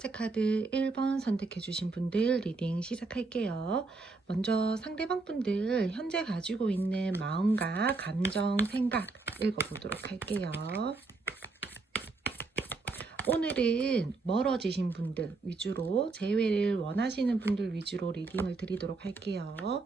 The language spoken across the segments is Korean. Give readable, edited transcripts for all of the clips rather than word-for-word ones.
번째 카드 1번 선택해 주신 분들 리딩 시작할게요. 먼저 상대방 분들 현재 가지고 있는 마음과 감정, 생각 읽어보도록 할게요. 오늘은 멀어지신 분들 위주로, 재회를 원하시는 분들 위주로 리딩을 드리도록 할게요.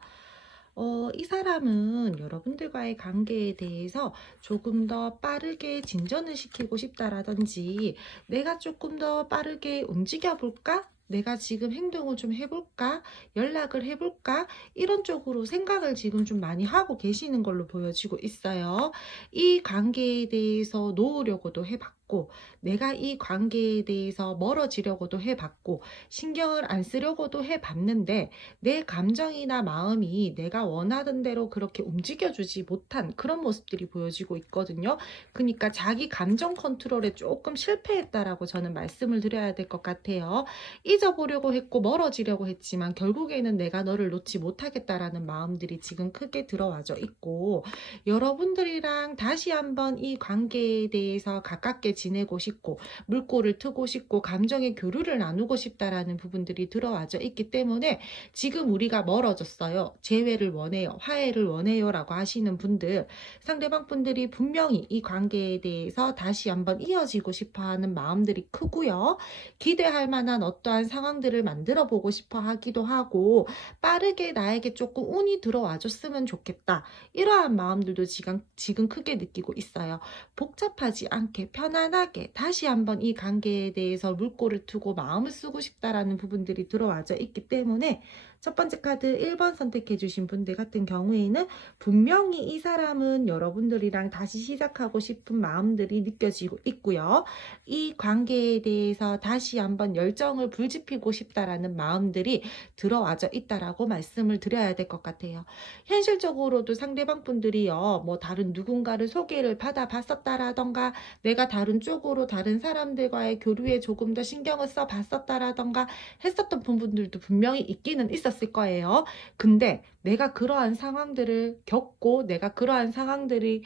이 사람은 여러분들과의 관계에 대해서 조금 더 빠르게 진전을 시키고 싶다라든지, 내가 조금 더 빠르게 움직여 볼까? 내가 지금 행동을 좀 해볼까? 연락을 해볼까? 이런 쪽으로 생각을 지금 좀 많이 하고 계시는 걸로 보여지고 있어요. 이 관계에 대해서 놓으려고도 해봤고, 내가 이 관계에 대해서 멀어지려고도 해봤고, 신경을 안 쓰려고도 해봤는데, 내 감정이나 마음이 내가 원하던 대로 그렇게 움직여주지 못한 그런 모습들이 보여지고 있거든요. 그러니까 자기 감정 컨트롤에 조금 실패했다라고 저는 말씀을 드려야 될 것 같아요. 잊어보려고 했고 멀어지려고 했지만 결국에는 내가 너를 놓지 못하겠다라는 마음들이 지금 크게 들어와져 있고, 여러분들이랑 다시 한번 이 관계에 대해서 가깝게 지내고 싶고, 물꼬를 트고 싶고, 감정의 교류를 나누고 싶다라는 부분들이 들어와져 있기 때문에 지금 우리가 멀어졌어요. 재회를 원해요. 화해를 원해요. 라고 하시는 분들, 상대방 분들이 분명히 이 관계에 대해서 다시 한번 이어지고 싶어 하는 마음들이 크고요. 기대할 만한 어떠한 상황들을 만들어 보고 싶어 하기도 하고, 빠르게 나에게 조금 운이 들어와 줬으면 좋겠다. 이러한 마음들도 지금 크게 느끼고 있어요. 복잡하지 않게 편안하게 다시 한번 이 관계에 대해서 물꼬를 트고 마음을 쓰고 싶다라는 부분들이 들어와져 있기 때문에, 첫 번째 카드 1번 선택해 주신 분들 같은 경우에는 분명히 이 사람은 여러분들이랑 다시 시작하고 싶은 마음들이 느껴지고 있고요. 이 관계에 대해서 다시 한번 열정을 불지피고 싶다라는 마음들이 들어와져 있다라고 말씀을 드려야 될 것 같아요. 현실적으로도 상대방 분들이요, 뭐 다른 누군가를 소개를 받아봤었다라던가, 내가 다른 쪽으로 다른 사람들과의 교류에 조금 더 신경을 써 봤었다라던가 했었던 부분들도 분명히 있기는 있었을 거예요. 근데 내가 그러한 상황들을 겪고, 내가 그러한 상황들이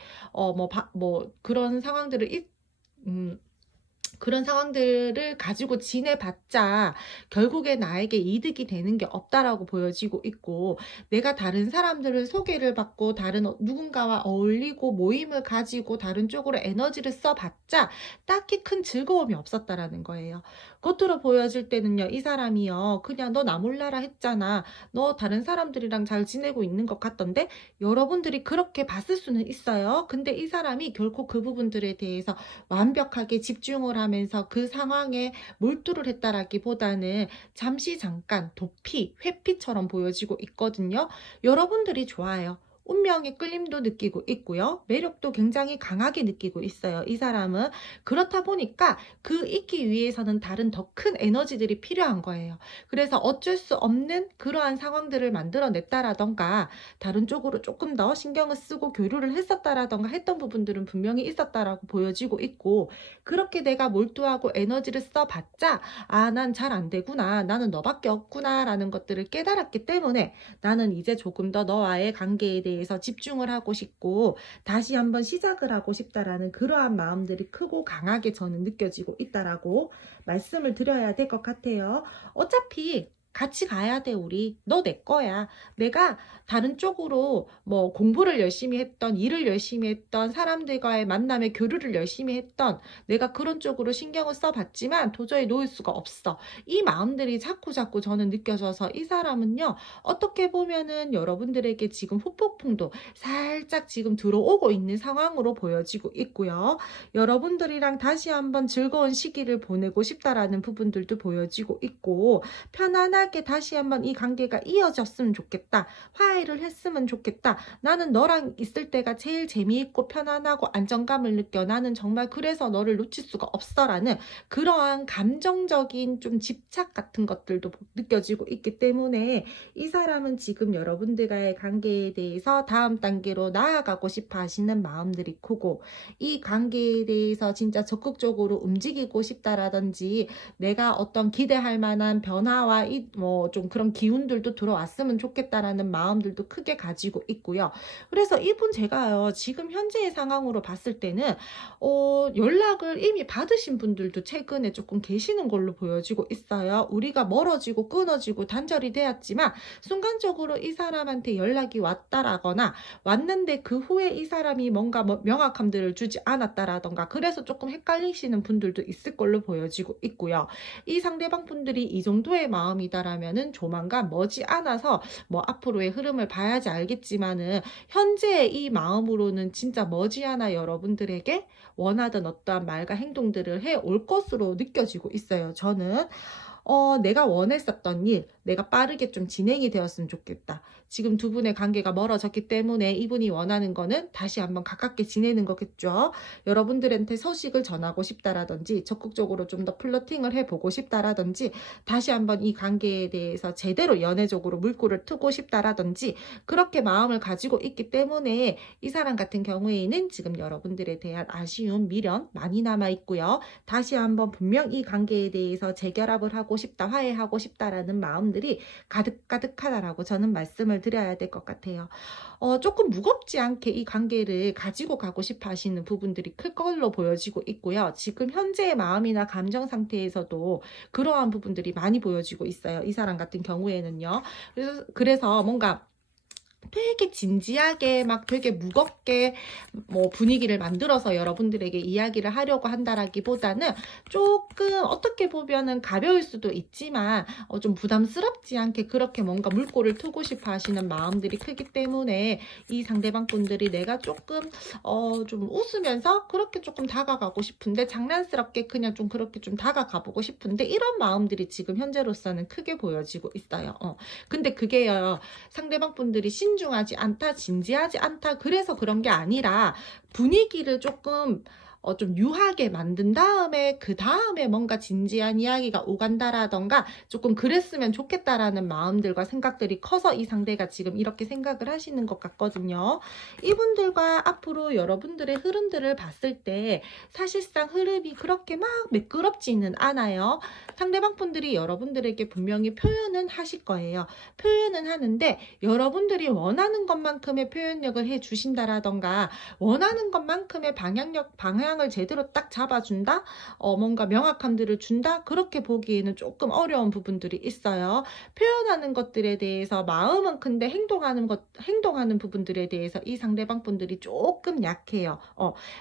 그런 상황들을 그런 상황들을 가지고 지내봤자 결국에 나에게 이득이 되는 게 없다라고 보여지고 있고, 내가 다른 사람들을 소개를 받고 다른 누군가와 어울리고 모임을 가지고 다른 쪽으로 에너지를 써봤자 딱히 큰 즐거움이 없었다라는 거예요. 겉으로 보여질 때는요, 이 사람이요, 그냥 너 나 몰라라 했잖아, 너 다른 사람들이랑 잘 지내고 있는 것 같던데, 여러분들이 그렇게 봤을 수는 있어요. 근데 이 사람이 결코 그 부분들에 대해서 완벽하게 집중을 하면서 그 상황에 몰두를 했다라기보다는 잠시 잠깐 도피, 회피처럼 보여지고 있거든요. 여러분들이 좋아요. 운명의 끌림도 느끼고 있고요. 매력도 굉장히 강하게 느끼고 있어요. 이 사람은. 그렇다 보니까 그 있기 위해서는 다른 더 큰 에너지들이 필요한 거예요. 그래서 어쩔 수 없는 그러한 상황들을 만들어냈다라던가, 다른 쪽으로 조금 더 신경을 쓰고 교류를 했었다라던가 했던 부분들은 분명히 있었다라고 보여지고 있고, 그렇게 내가 몰두하고 에너지를 써봤자 난 잘 안 되구나, 나는 너밖에 없구나 라는 것들을 깨달았기 때문에, 나는 이제 조금 더 너와의 관계에 대해서 집중을 하고 싶고 다시 한번 시작을 하고 싶다라는 그러한 마음들이 크고 강하게 저는 느껴지고 있다라고 말씀을 드려야 될 것 같아요. 어차피 같이 가야 돼, 우리. 너 내 거야. 내가 다른 쪽으로 뭐 공부를 열심히 했던, 일을 열심히 했던, 사람들과의 만남의 교류를 열심히 했던, 내가 그런 쪽으로 신경을 써봤지만 도저히 놓을 수가 없어. 이 마음들이 자꾸자꾸 저는 느껴져서, 이 사람은요, 어떻게 보면은 여러분들에게 지금 후폭풍도 살짝 지금 들어오고 있는 상황으로 보여지고 있고요. 여러분들이랑 다시 한번 즐거운 시기를 보내고 싶다라는 부분들도 보여지고 있고, 편안하게 다시 한번 이 관계가 이어졌으면 좋겠다. 화해를 했으면 좋겠다. 나는 너랑 있을 때가 제일 재미있고 편안하고 안정감을 느껴. 나는 정말 그래서 너를 놓칠 수가 없어라는 그러한 감정적인 좀 집착 같은 것들도 느껴지고 있기 때문에, 이 사람은 지금 여러분들과의 관계에 대해서 다음 단계로 나아가고 싶어 하시는 마음들이 크고, 이 관계에 대해서 진짜 적극적으로 움직이고 싶다라든지, 내가 어떤 기대할 만한 변화와 뭐 좀 그런 기운들도 들어왔으면 좋겠다라는 마음들도 크게 가지고 있고요. 그래서 이분 제가요, 지금 현재의 상황으로 봤을 때는 연락을 이미 받으신 분들도 최근에 조금 계시는 걸로 보여지고 있어요. 우리가 멀어지고 끊어지고 단절이 되었지만 순간적으로 이 사람한테 연락이 왔다라거나 왔는데 그 후에 이 사람이 뭔가 뭐 명확함들을 주지 않았다라던가 그래서 조금 헷갈리시는 분들도 있을 걸로 보여지고 있고요. 이 상대방 분들이 이 정도의 마음이다라면은 조만간 머지않아서 뭐 앞으로의 흐름을 봐야지 알겠지만은 현재의 이 마음으로는 진짜 머지않아 여러분들에게 원하던 어떠한 말과 행동들을 해 올 것으로 느껴지고 있어요. 저는 내가 원했었던 일, 내가 빠르게 좀 진행이 되었으면 좋겠다. 지금 두 분의 관계가 멀어졌기 때문에 이분이 원하는 거는 다시 한번 가깝게 지내는 거겠죠. 여러분들한테 소식을 전하고 싶다라든지 적극적으로 좀 더 플러팅을 해보고 싶다라든지 다시 한번 이 관계에 대해서 제대로 연애적으로 물꼬를 트고 싶다라든지 그렇게 마음을 가지고 있기 때문에 이 사람 같은 경우에는 지금 여러분들에 대한 아쉬움, 미련 많이 남아 있고요. 다시 한번 분명 이 관계에 대해서 재결합을 하고 싶다, 화해하고 싶다라는 마음들이 가득가득하다라고 저는 말씀을 드려야 될 것 같아요. 조금 무겁지 않게 이 관계를 가지고 가고 싶어 하시는 부분들이 클 걸로 보여지고 있고요. 지금 현재의 마음이나 감정 상태에서도 그러한 부분들이 많이 보여지고 있어요. 이 사람 같은 경우에는요. 그래서 뭔가 되게 진지하게 막 되게 무겁게 뭐 분위기를 만들어서 여러분들에게 이야기를 하려고 한다라기보다는 조금 어떻게 보면은 가벼울 수도 있지만 좀 부담스럽지 않게 그렇게 뭔가 물꼬를 트고 싶어 하시는 마음들이 크기 때문에 이 상대방 분들이 내가 조금 좀 웃으면서 그렇게 조금 다가가고 싶은데 장난스럽게 그냥 좀 그렇게 좀 다가가 보고 싶은데 이런 마음들이 지금 현재로서는 크게 보여지고 있어요. 근데 그게요, 상대방 분들이 신중하지 않다, 진지하지 않다, 그래서 그런 게 아니라 분위기를 조금 좀 유하게 만든 다음에 그 다음에 뭔가 진지한 이야기가 오간다라던가 조금 그랬으면 좋겠다라는 마음들과 생각들이 커서 이 상대가 지금 이렇게 생각을 하시는 것 같거든요. 이분들과 앞으로 여러분들의 흐름들을 봤을 때 사실상 흐름이 그렇게 막 매끄럽지는 않아요. 상대방 분들이 여러분들에게 분명히 표현은 하실 거예요. 표현은 하는데 여러분들이 원하는 것만큼의 표현력을 해 주신다라던가 원하는 것만큼의 방향을 제대로 딱 잡아준다? 뭔가 명확함들을 준다? 그렇게 보기에는 조금 어려운 부분들이 있어요. 표현하는 것들에 대해서 마음은 큰데 행동하는 부분들에 대해서 이 상대방 분들이 조금 약해요.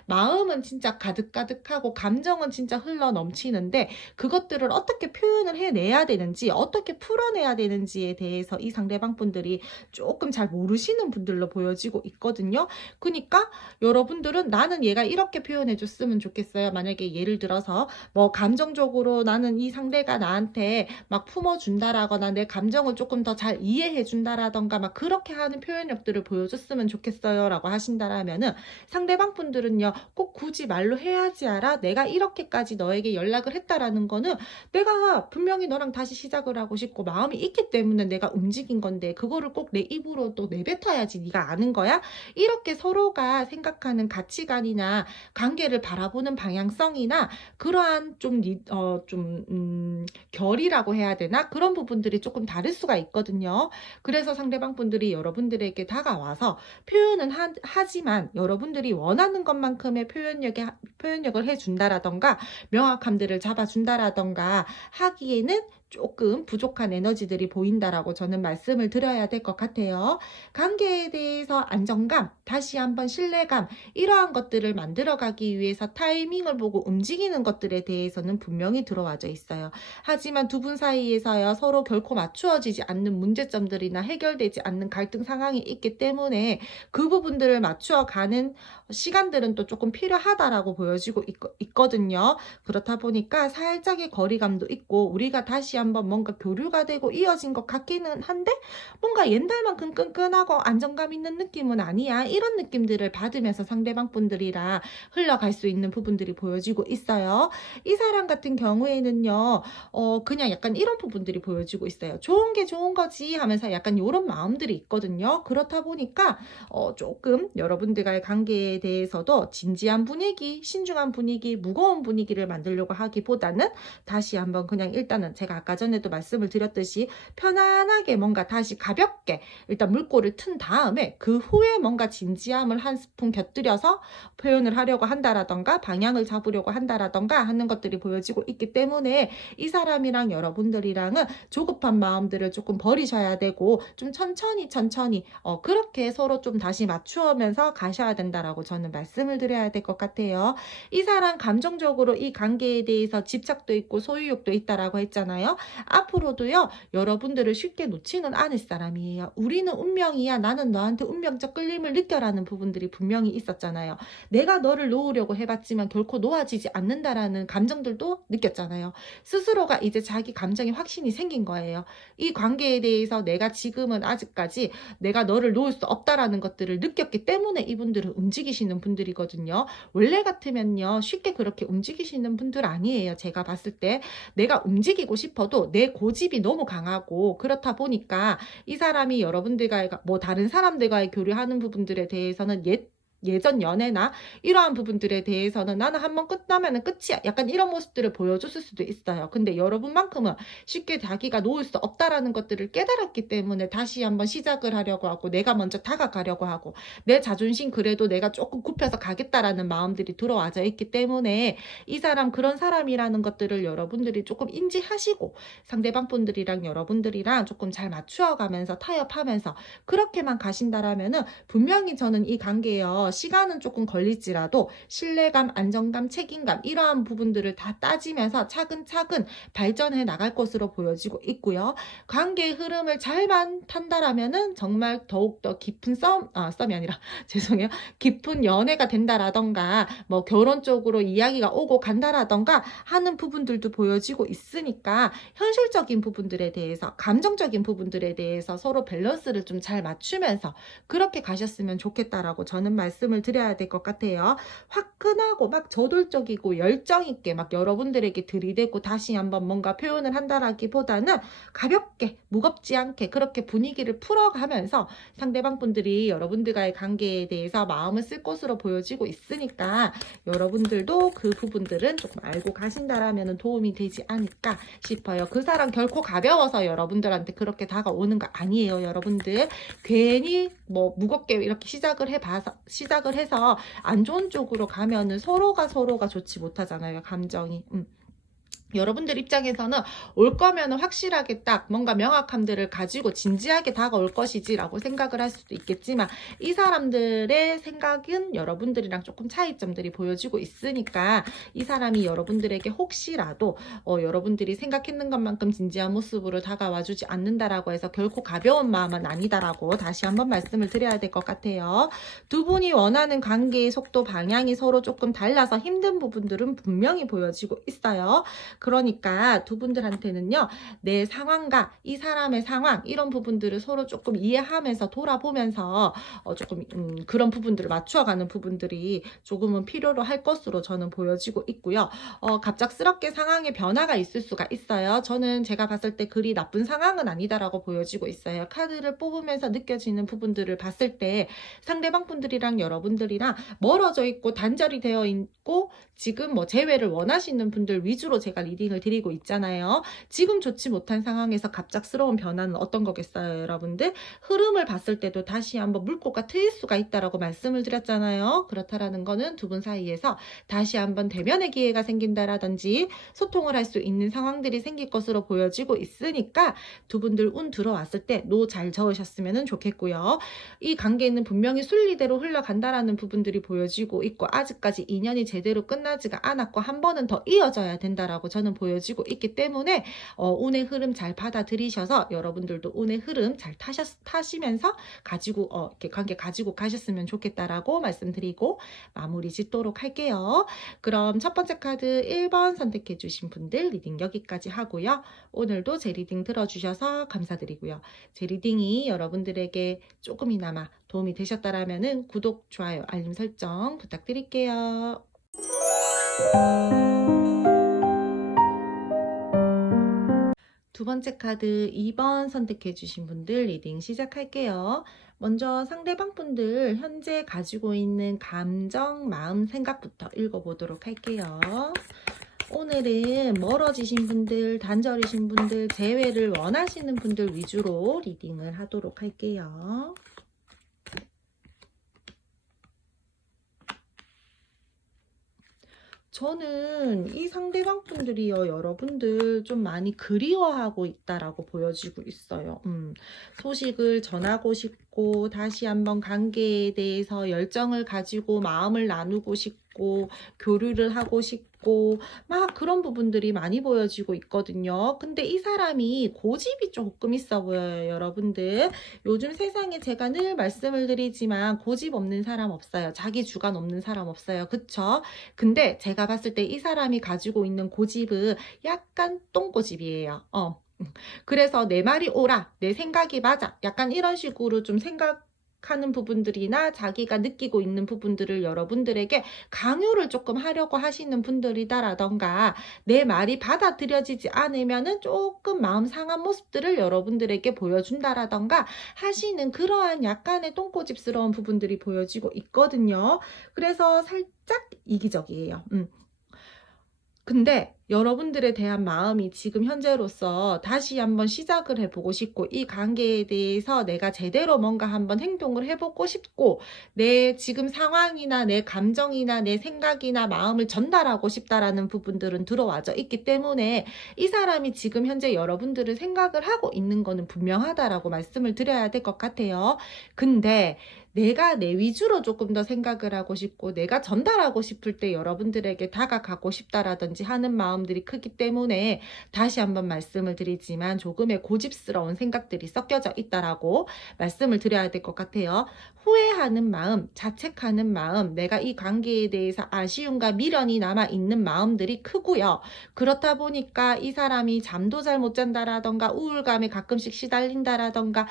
마음은 진짜 가득가득하고 감정은 진짜 흘러 넘치는데 그것들을 어떻게 표현을 해내야 되는지, 어떻게 풀어내야 되는지에 대해서 이 상대방 분들이 조금 잘 모르시는 분들로 보여지고 있거든요. 그러니까 여러분들은 나는 얘가 이렇게 표현해 줬으면 좋겠어요. 만약에 예를 들어서 뭐 감정적으로 나는 이 상대가 나한테 막 품어준다라거나 내 감정을 조금 더 잘 이해해 준다라던가 막 그렇게 하는 표현력들을 보여줬으면 좋겠어요 라고 하신다라면은 상대방 분들은요, 꼭 굳이 말로 해야지 알아? 내가 이렇게까지 너에게 연락을 했다라는 거는 내가 분명히 너랑 다시 시작을 하고 싶고 마음이 있기 때문에 내가 움직인 건데 그거를 꼭 내 입으로 또 내뱉어야지 네가 아는 거야? 이렇게 서로가 생각하는 가치관이나 관계를 바라보는 방향성이나 그러한 결이라고 해야 되나? 그런 부분들이 조금 다를 수가 있거든요. 그래서 상대방 분들이 여러분들에게 다가와서 표현은 하지만 여러분들이 원하는 것만큼의 표현력을 해준다라던가 명확함들을 잡아준다라던가 하기에는 조금 부족한 에너지들이 보인다라고 저는 말씀을 드려야 될 것 같아요. 관계에 대해서 안정감, 다시 한번 신뢰감, 이러한 것들을 만들어가기 위해서 타이밍을 보고 움직이는 것들에 대해서는 분명히 들어와져 있어요. 하지만 두 분 사이에서요, 서로 결코 맞추어지지 않는 문제점들이나 해결되지 않는 갈등 상황이 있기 때문에 그 부분들을 맞추어가는 시간들은 또 조금 필요하다라고 보여지고 있거든요. 그렇다 보니까 살짝의 거리감도 있고 우리가 다시 한번 뭔가 교류가 되고 이어진 것 같기는 한데 뭔가 옛날만큼 끈끈하고 안정감 있는 느낌은 아니야. 이런 느낌들을 받으면서 상대방 분들이랑 흘러갈 수 있는 부분들이 보여지고 있어요. 이 사람 같은 경우에는요, 그냥 약간 이런 부분들이 보여지고 있어요. 좋은 게 좋은 거지 하면서 약간 이런 마음들이 있거든요. 그렇다 보니까 조금 여러분들과의 관계에 대해서도 진지한 분위기, 신중한 분위기, 무거운 분위기를 만들려고 하기보다는 다시 한번 그냥 일단은 제가 아까 아까 전에도 말씀을 드렸듯이 편안하게 뭔가 다시 가볍게 일단 물꼬를 튼 다음에 그 후에 뭔가 진지함을 한 스푼 곁들여서 표현을 하려고 한다라던가 방향을 잡으려고 한다라던가 하는 것들이 보여지고 있기 때문에 이 사람이랑 여러분들이랑은 조급한 마음들을 조금 버리셔야 되고 좀 천천히 그렇게 서로 좀 다시 맞추면서 가셔야 된다라고 저는 말씀을 드려야 될 것 같아요. 이 사람 감정적으로 이 관계에 대해서 집착도 있고 소유욕도 있다라고 했잖아요. 앞으로도요, 여러분들을 쉽게 놓지는 않을 사람이에요. 우리는 운명이야. 나는 너한테 운명적 끌림을 느껴라는 부분들이 분명히 있었잖아요. 내가 너를 놓으려고 해봤지만 결코 놓아지지 않는다라는 감정들도 느꼈잖아요. 스스로가 이제 자기 감정에 확신이 생긴 거예요. 이 관계에 대해서 내가 지금은 아직까지 내가 너를 놓을 수 없다라는 것들을 느꼈기 때문에 이분들은 움직이시는 분들이거든요. 원래 같으면요, 쉽게 그렇게 움직이시는 분들 아니에요. 제가 봤을 때 내가 움직이고 싶어도 내 고집이 너무 강하고 그렇다 보니까 이 사람이 여러분들과 뭐 다른 사람들과의 교류하는 부분들에 대해서는 예전 연애나 이러한 부분들에 대해서는 나는 한번 끝나면은 끝이야. 약간 이런 모습들을 보여줬을 수도 있어요. 근데 여러분만큼은 쉽게 자기가 놓을 수 없다라는 것들을 깨달았기 때문에 다시 한번 시작을 하려고 하고 내가 먼저 다가가려고 하고 내 자존심 그래도 내가 조금 굽혀서 가겠다라는 마음들이 들어와져 있기 때문에 이 사람 그런 사람이라는 것들을 여러분들이 조금 인지하시고 상대방 분들이랑 여러분들이랑 조금 잘 맞추어가면서 타협하면서 그렇게만 가신다라면은 분명히 저는 이 관계에요. 시간은 조금 걸릴지라도 신뢰감, 안정감, 책임감 이러한 부분들을 다 따지면서 차근차근 발전해 나갈 것으로 보여지고 있고요. 관계의 흐름을 잘만 탄다라면은 정말 더욱더 깊은 썸이 아니라 죄송해요. 깊은 연애가 된다라던가 뭐 결혼 쪽으로 이야기가 오고 간다라던가 하는 부분들도 보여지고 있으니까 현실적인 부분들에 대해서 감정적인 부분들에 대해서 서로 밸런스를 좀 잘 맞추면서 그렇게 가셨으면 좋겠다라고 저는 말씀을 드려야 될 것 같아요. 화끈하고 막 저돌적이고 열정있게 막 여러분들에게 들이대고 다시 한번 뭔가 표현을 한다라기보다는 가볍게 무겁지 않게 그렇게 분위기를 풀어가면서 상대방 분들이 여러분들과의 관계에 대해서 마음을 쓸 것으로 보여지고 있으니까 여러분들도 그 부분들은 조금 알고 가신다라면 도움이 되지 않을까 싶어요. 그 사람 결코 가벼워서 여러분들한테 그렇게 다가오는 거 아니에요. 여러분들 괜히 뭐 무겁게 이렇게 시작을 해서 안 좋은 쪽으로 가면은 서로가 좋지 못하잖아요. 감정이. 여러분들 입장에서는 올 거면 확실하게 딱 뭔가 명확함들을 가지고 진지하게 다가올 것이지라고 생각을 할 수도 있겠지만 이 사람들의 생각은 여러분들이랑 조금 차이점들이 보여지고 있으니까 이 사람이 여러분들에게 혹시라도 여러분들이 생각했는 것만큼 진지한 모습으로 다가와주지 않는다라고 해서 결코 가벼운 마음은 아니다라고 다시 한번 말씀을 드려야 될 것 같아요. 두 분이 원하는 관계의 속도 방향이 서로 조금 달라서 힘든 부분들은 분명히 보여지고 있어요. 그러니까 두 분들한테는요, 내 상황과 이 사람의 상황 이런 부분들을 서로 조금 이해하면서 돌아보면서 조금 그런 부분들을 맞추어가는 부분들이 조금은 필요로 할 것으로 저는 보여지고 있고요. 갑작스럽게 상황에 변화가 있을 수가 있어요. 저는 제가 봤을 때 그리 나쁜 상황은 아니다라고 보여지고 있어요. 카드를 뽑으면서 느껴지는 부분들을 봤을 때 상대방 분들이랑 여러분들이랑 멀어져 있고 단절이 되어 있고 지금 뭐 재회를 원하시는 분들 위주로 제가 리딩을 드리고 있잖아요. 지금 좋지 못한 상황에서 갑작스러운 변화는 어떤 거겠어요, 여러분들? 흐름을 봤을 때도 다시 한번 물꼬가 트일 수가 있다라고 말씀을 드렸잖아요. 그렇다라는 거는 두 분 사이에서 다시 한번 대면의 기회가 생긴다라든지 소통을 할 수 있는 상황들이 생길 것으로 보여지고 있으니까 두 분들 운 들어왔을 때 노 잘 저으셨으면 좋겠고요. 이 관계는 분명히 순리대로 흘러간다라는 부분들이 보여지고 있고 아직까지 인연이 제대로 끝나지가 않았고 한 번은 더 이어져야 된다라고 저는 보여지고 있기 때문에 운의 흐름 잘 받아들이셔서 여러분들도 운의 흐름 잘 타시면서 가지고 이렇게 관계 가지고 가셨으면 좋겠다라고 말씀드리고 마무리 짓도록 할게요. 그럼 첫 번째 카드 1번 선택해 주신 분들 리딩 여기까지 하고요. 오늘도 제 리딩 들어주셔서 감사드리고요. 제 리딩이 여러분들에게 조금이나마 도움이 되셨다라면 구독, 좋아요, 알림 설정 부탁드릴게요. 두 번째 카드 2번 선택해 주신 분들 리딩 시작할게요. 먼저 상대방 분들 현재 가지고 있는 감정, 마음, 생각부터 읽어보도록 할게요. 오늘은 멀어지신 분들, 단절이신 분들, 재회를 원하시는 분들 위주로 리딩을 하도록 할게요. 저는 이 상대방 분들이요, 여러분들 좀 많이 그리워하고 있다라고 보여지고 있어요. 소식을 전하고 싶고, 다시 한번 관계에 대해서 열정을 가지고 마음을 나누고 싶고, 교류를 하고 싶고, 막 그런 부분들이 많이 보여지고 있거든요. 근데 이 사람이 고집이 조금 있어 보여요, 여러분들. 요즘 세상에 제가 늘 말씀을 드리지만 고집 없는 사람 없어요. 자기 주관 없는 사람 없어요. 그쵸? 근데 제가 봤을 때 이 사람이 가지고 있는 고집은 약간 똥고집이에요. 그래서 내 말이 옳아, 내 생각이 맞아, 약간 이런 식으로 좀 생각하는 부분들이나 자기가 느끼고 있는 부분들을 여러분들에게 강요를 조금 하려고 하시는 분들이다라던가, 내 말이 받아들여지지 않으면은 조금 마음 상한 모습들을 여러분들에게 보여준다라던가 하시는 그러한 약간의 똥고집스러운 부분들이 보여지고 있거든요. 그래서 살짝 이기적이에요. 근데 여러분들에 대한 마음이 지금 현재로서 다시 한번 시작을 해보고 싶고, 이 관계에 대해서 내가 제대로 뭔가 한번 행동을 해보고 싶고, 내 지금 상황이나 내 감정이나 내 생각이나 마음을 전달하고 싶다라는 부분들은 들어와져 있기 때문에 이 사람이 지금 현재 여러분들을 생각을 하고 있는 거는 분명하다라고 말씀을 드려야 될 것 같아요. 근데 내가 내 위주로 조금 더 생각을 하고 싶고, 내가 전달하고 싶을 때 여러분들에게 다가가고 싶다라든지 하는 마음들이 크기 때문에, 다시 한번 말씀을 드리지만 조금의 고집스러운 생각들이 섞여져 있다라고 말씀을 드려야 될 것 같아요. 후회하는 마음, 자책하는 마음, 내가 이 관계에 대해서 아쉬움과 미련이 남아있는 마음들이 크고요. 그렇다 보니까 이 사람이 잠도 잘 못 잔다라던가, 우울감에 가끔씩 시달린다라던가,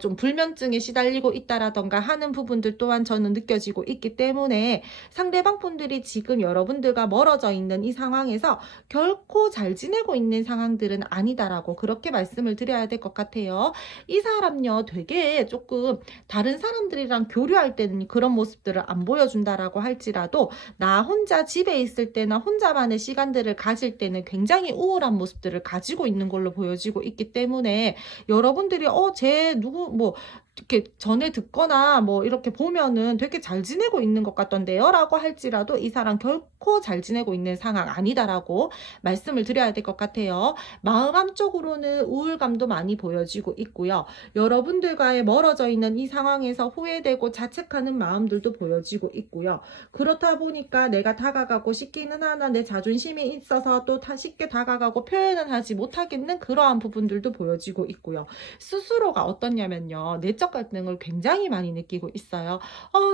좀 불면증에 시달리고 있다라던가 하는 부분들 또한 저는 느껴지고 있기 때문에, 상대방 분들이 지금 여러분들과 멀어져 있는 이 상황에서 결코 잘 지내고 있는 상황들은 아니다라고 그렇게 말씀을 드려야 될 것 같아요. 이 사람요, 되게 조금 다른 사람들이랑 교류할 때는 그런 모습들을 안 보여준다라고 할지라도, 나 혼자 집에 있을 때나 혼자만의 시간들을 가질 때는 굉장히 우울한 모습들을 가지고 있는 걸로 보여지고 있기 때문에, 여러분들이 쟤 누구 뭐 이렇게 전에 듣거나 뭐 이렇게 보면은 되게 잘 지내고 있는 것 같던데요 라고 할지라도, 이 사람 결코 잘 지내고 있는 상황 아니다라고 말씀을 드려야 될 것 같아요. 마음 한쪽으로는 우울감도 많이 보여지고 있고요. 여러분들과의 멀어져 있는 이 상황에서 후회되고 자책하는 마음들도 보여지고 있고요. 그렇다 보니까 내가 다가가고 싶기는 하나 내 자존심이 있어서 또 쉽게 다가가고 표현을 하지 못하겠는 그러한 부분들도 보여지고 있고요. 스스로가 어떻냐면요, 내적 갈등을 굉장히 많이 느끼고 있어요.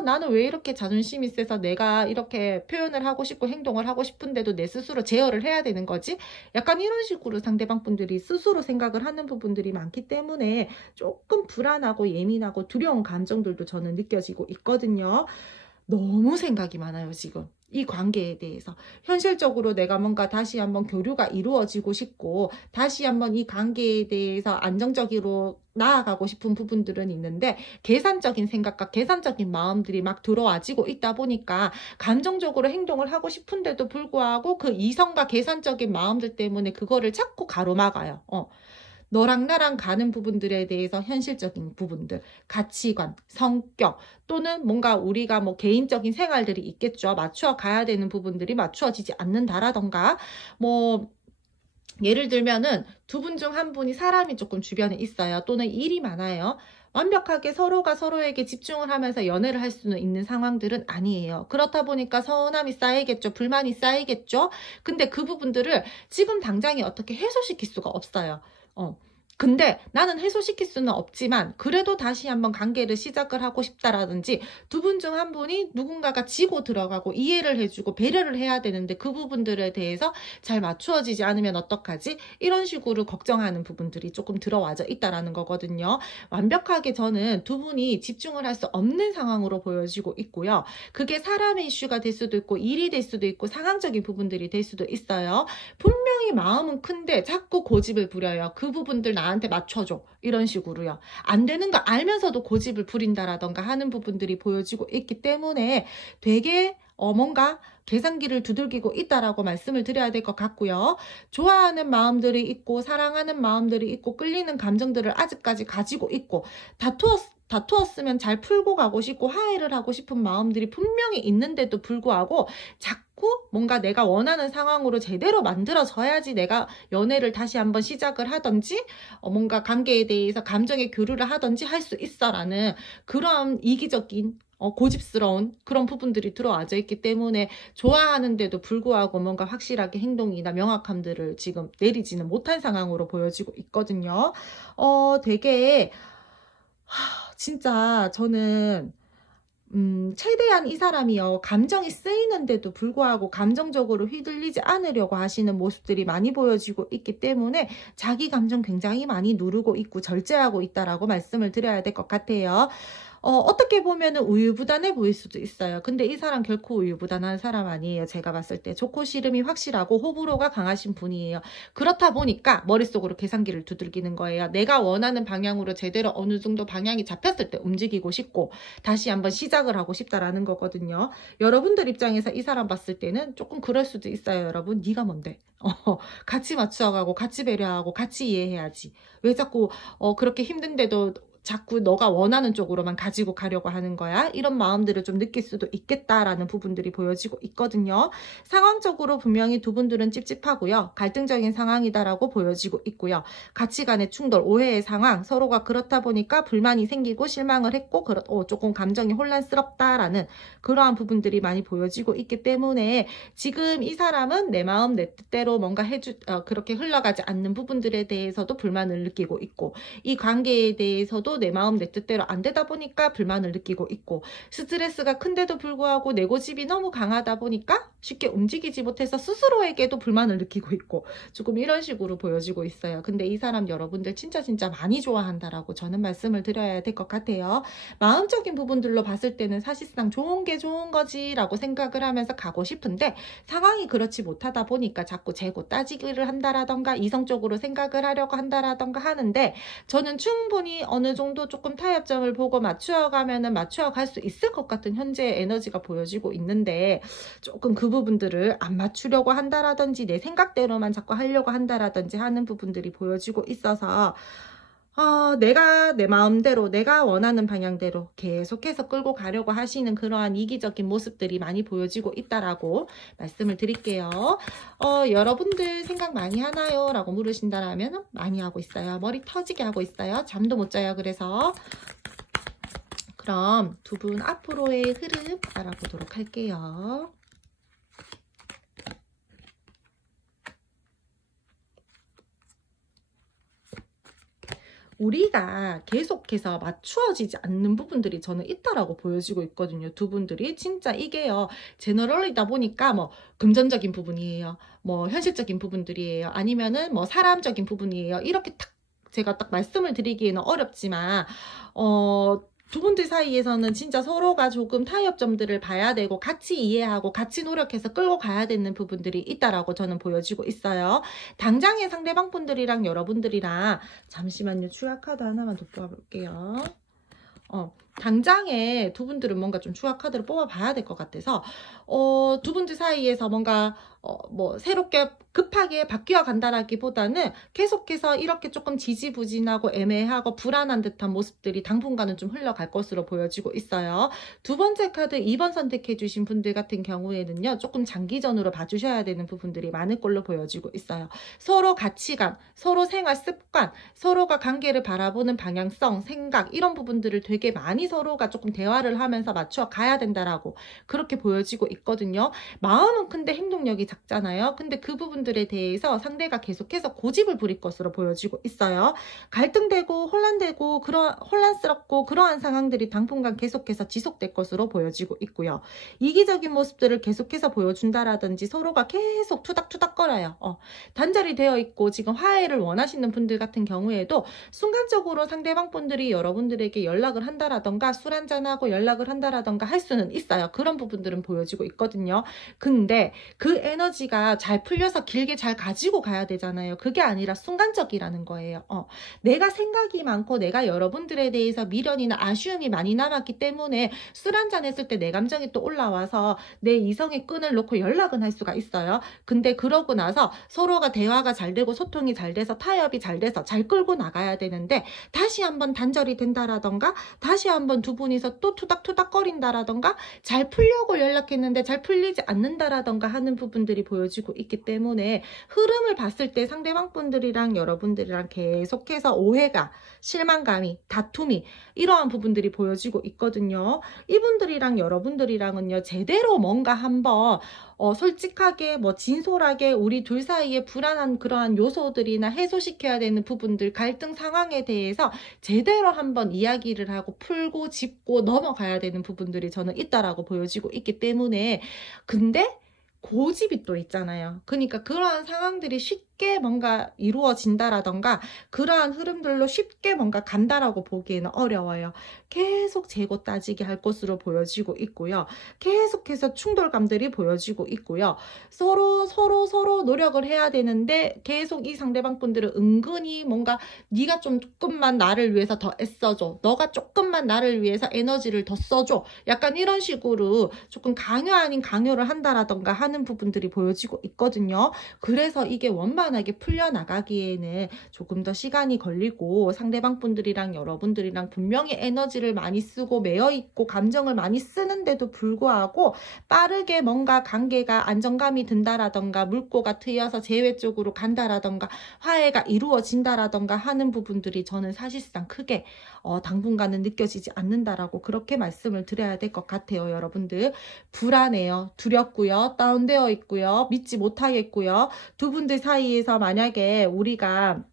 나는 왜 이렇게 자존심이 세서 내가 이렇게 표현을 하고 싶고 행동을 하고 싶은데도 내 스스로 제어를 해야 되는 거지? 약간 이런 식으로 상대방 분들이 스스로 생각을 하는 부분들이 많기 때문에 조금 불안하고 예민하고 두려운 감정들도 저는 느껴지고 있거든요. 너무 생각이 많아요, 지금. 이 관계에 대해서. 현실적으로 내가 뭔가 다시 한번 교류가 이루어지고 싶고, 다시 한번 이 관계에 대해서 안정적으로 나아가고 싶은 부분들은 있는데, 계산적인 생각과 계산적인 마음들이 막 들어와지고 있다 보니까 감정적으로 행동을 하고 싶은데도 불구하고 그 이성과 계산적인 마음들 때문에 그거를 자꾸 가로막아요. 너랑 나랑 가는 부분들에 대해서 현실적인 부분들, 가치관, 성격, 또는 뭔가 우리가 뭐 개인적인 생활들이 있겠죠. 맞추어 가야 되는 부분들이 맞추어지지 않는다라던가, 뭐 예를 들면은 두 분 중 한 분이 사람이 조금 주변에 있어요. 또는 일이 많아요. 완벽하게 서로가 서로에게 집중을 하면서 연애를 할 수는 있는 상황들은 아니에요. 그렇다 보니까 서운함이 쌓이겠죠. 불만이 쌓이겠죠. 근데 그 부분들을 지금 당장에 어떻게 해소시킬 수가 없어요. 근데 나는 해소시킬 수는 없지만 그래도 다시 한번 관계를 시작을 하고 싶다라든지, 두 분 중 한 분이 누군가가 지고 들어가고 이해를 해주고 배려를 해야 되는데 그 부분들에 대해서 잘 맞추어지지 않으면 어떡하지? 이런 식으로 걱정하는 부분들이 조금 들어와져 있다라는 거거든요. 완벽하게 저는 두 분이 집중을 할 수 없는 상황으로 보여지고 있고요. 그게 사람의 이슈가 될 수도 있고 일이 될 수도 있고 상황적인 부분들이 될 수도 있어요. 분명히 마음은 큰데 자꾸 고집을 부려요. 그 부분들 나한테 맞춰줘, 이런 식으로요. 안 되는 거 알면서도 고집을 부린다라던가 하는 부분들이 보여지고 있기 때문에 되게 뭔가 계산기를 두들기고 있다라고 말씀을 드려야 될 것 같고요. 좋아하는 마음들이 있고 사랑하는 마음들이 있고 끌리는 감정들을 아직까지 가지고 있고 다투었으면 잘 풀고 가고 싶고 화해를 하고 싶은 마음들이 분명히 있는데도 불구하고 자꾸 뭔가 내가 원하는 상황으로 제대로 만들어져야지 내가 연애를 다시 한번 시작을 하든지 뭔가 관계에 대해서 감정의 교류를 하든지 할 수 있어라는 그런 이기적인 고집스러운 그런 부분들이 들어와져 있기 때문에 좋아하는데도 불구하고 뭔가 확실하게 행동이나 명확함들을 지금 내리지는 못한 상황으로 보여지고 있거든요. 되게 진짜 저는 최대한 이 사람이요, 감정이 쓰이는데도 불구하고 감정적으로 휘둘리지 않으려고 하시는 모습들이 많이 보여지고 있기 때문에 자기 감정 굉장히 많이 누르고 있고 절제하고 있다라고 말씀을 드려야 될 것 같아요. 어떻게 보면은 우유부단해 보일 수도 있어요. 근데 이 사람 결코 우유부단한 사람 아니에요. 제가 봤을 때 좋고 싫음이 확실하고 호불호가 강하신 분이에요. 그렇다 보니까 머릿속으로 계산기를 두들기는 거예요. 내가 원하는 방향으로 제대로 어느 정도 방향이 잡혔을 때 움직이고 싶고 다시 한번 시작을 하고 싶다라는 거거든요. 여러분들 입장에서 이 사람 봤을 때는 조금 그럴 수도 있어요. 여러분, 네가 뭔데? 같이 맞춰가고 같이 배려하고 같이 이해해야지. 왜 자꾸 그렇게 힘든데도 자꾸 너가 원하는 쪽으로만 가지고 가려고 하는 거야? 이런 마음들을 좀 느낄 수도 있겠다라는 부분들이 보여지고 있거든요. 상황적으로 분명히 두 분들은 찝찝하고요. 갈등적인 상황이다라고 보여지고 있고요. 가치관의 충돌, 오해의 상황, 서로가 그렇다 보니까 불만이 생기고 실망을 했고 조금 감정이 혼란스럽다라는 그러한 부분들이 많이 보여지고 있기 때문에 지금 이 사람은 내 마음 내 뜻대로 뭔가 그렇게 흘러가지 않는 부분들에 대해서도 불만을 느끼고 있고 이 관계에 대해서도 내 마음 내 뜻대로 안 되다 보니까 불만을 느끼고 있고 스트레스가 큰데도 불구하고 내 고집이 너무 강하다 보니까 쉽게 움직이지 못해서 스스로에게도 불만을 느끼고 있고 조금 이런 식으로 보여지고 있어요. 근데 이 사람 여러분들 진짜 많이 좋아한다라고 저는 말씀을 드려야 될 것 같아요. 마음적인 부분들로 봤을 때는 사실상 좋은 게 좋은 거지라고 생각을 하면서 가고 싶은데 상황이 그렇지 못하다 보니까 자꾸 재고 따지기를 한다라던가 이성적으로 생각을 하려고 한다라던가 하는데 저는 충분히 어느 정도 조금 타협점을 보고 맞추어가면은 맞추어갈 수 있을 것 같은 현재의 에너지가 보여지고 있는데 조금 그 부분들을 안 맞추려고 한다라든지 내 생각대로만 자꾸 하려고 한다라든지 하는 부분들이 보여지고 있어서 내가 내 마음대로 내가 원하는 방향대로 계속해서 끌고 가려고 하시는 그러한 이기적인 모습들이 많이 보여지고 있다라고 말씀을 드릴게요. 여러분들 생각 많이 하나요? 라고 물으신다라면 많이 하고 있어요. 머리 터지게 하고 있어요. 잠도 못 자요. 그래서 그럼 두 분 앞으로의 흐름 알아보도록 할게요. 우리가 계속해서 맞추어지지 않는 부분들이 저는 있다라고 보여지고 있거든요. 두 분들이 진짜 이게요. 제너럴이다 보니까 뭐 금전적인 부분이에요. 뭐 현실적인 부분들이에요. 아니면은 뭐 사람적인 부분이에요. 이렇게 제가 딱 말씀을 드리기에는 어렵지만 두 분들 사이에서는 진짜 서로가 조금 타협점들을 봐야 되고 같이 이해하고 같이 노력해서 끌고 가야 되는 부분들이 있다라고 저는 보여지고 있어요. 당장의 상대방 분들이랑 여러분들이랑 잠시만요. 추가 카드 하나만 더 뽑아볼게요. 당장에 두 분들은 뭔가 좀 추가 카드를 뽑아봐야 될 것 같아서 두 분들 사이에서 뭔가 뭐 새롭게 급하게 바뀌어 간다라기보다는 계속해서 이렇게 조금 지지부진하고 애매하고 불안한 듯한 모습들이 당분간은 좀 흘러갈 것으로 보여지고 있어요. 두 번째 카드 2번 선택해 주신 분들 같은 경우에는요. 조금 장기전으로 봐주셔야 되는 부분들이 많을 걸로 보여지고 있어요. 서로 가치관, 서로 생활 습관, 서로가 관계를 바라보는 방향성, 생각 이런 부분들을 되게 많이 서로가 조금 대화를 하면서 맞춰 가야 된다라고 그렇게 보여지고 있거든요. 마음은 큰데 행동력이 작잖아요. 근데 그 부분들에 대해서 상대가 계속해서 고집을 부릴 것으로 보여지고 있어요. 갈등되고 혼란되고 혼란스럽고 그러한 상황들이 당분간 계속해서 지속될 것으로 보여지고 있고요. 이기적인 모습들을 계속해서 보여준다라든지 서로가 계속 투닥투닥 투닥투닥거려요. 단절이 되어 있고 지금 화해를 원하시는 분들 같은 경우에도 순간적으로 상대방 분들이 여러분들에게 연락을 한다라던가 술 한잔하고 연락을 한다라던가 할 수는 있어요. 그런 부분들은 보여지고 있거든요. 근데 그 에너지가 잘 풀려서 길게 잘 가지고 가야 되잖아요. 그게 아니라 순간적이라는 거예요. 내가 생각이 많고 내가 여러분들에 대해서 미련이나 아쉬움이 많이 남았기 때문에 술 한잔 했을 때 내 감정이 또 올라와서 내 이성의 끈을 놓고 연락은 할 수가 있어요. 근데 그러고 나서 서로가 대화가 잘 되고 소통이 잘 돼서 타협이 잘 돼서 잘 끌고 나가야 되는데 다시 한번 단절이 된다라던가 다시 한번 두 분이서 또 투닥투닥거린다라던가 잘 풀려고 연락했는데 잘 풀리지 않는다라던가 하는 부분들이 보여지고 있기 때문에 흐름을 봤을 때 상대방 분들이랑 여러분들이랑 계속해서 오해가 실망감이 다툼이 이러한 부분들이 보여지고 있거든요. 이분들이랑 여러분들이랑은요 제대로 뭔가 한번 솔직하게 뭐 진솔하게 우리 둘 사이에 불안한 그러한 요소들이나 해소시켜야 되는 부분들 갈등 상황에 대해서 제대로 한번 이야기를 하고 풀고 짚고 넘어가야 되는 부분들이 저는 있다라고 보여지고 있기 때문에 근데 고집이 또 있잖아요. 그러니까 그러한 상황들이 쉽게 뭔가 이루어진다라던가 그러한 흐름들로 쉽게 뭔가 간다라고 보기에는 어려워요. 계속 재고 따지게 할 것으로 보여지고 있고요. 계속해서 충돌감들이 보여지고 있고요. 서로 노력을 해야 되는데 계속 이 상대방 분들은 은근히 뭔가 네가 좀 조금만 나를 위해서 더 애써줘. 너가 조금만 나를 위해서 에너지를 더 써줘. 약간 이런 식으로 조금 강요 아닌 강요를 한다라던가 하는 부분들이 보여지고 있거든요. 그래서 이게 원만하게 풀려나가기에는 조금 더 시간이 걸리고 상대방 분들이랑 여러분들이랑 분명히 에너지를 많이 쓰고 매여있고 감정을 많이 쓰는데도 불구하고 빠르게 뭔가 관계가 안정감이 든다라던가 물꼬가 트여서 재회 쪽으로 간다라던가 화해가 이루어진다라던가 하는 부분들이 저는 사실상 크게 당분간은 느껴지지 않는다라고 그렇게 말씀을 드려야 될 것 같아요. 여러분들 불안해요. 두렵고요. 다운되어 있고요. 믿지 못하겠고요. 두 분들 사이에서 만약에 우리가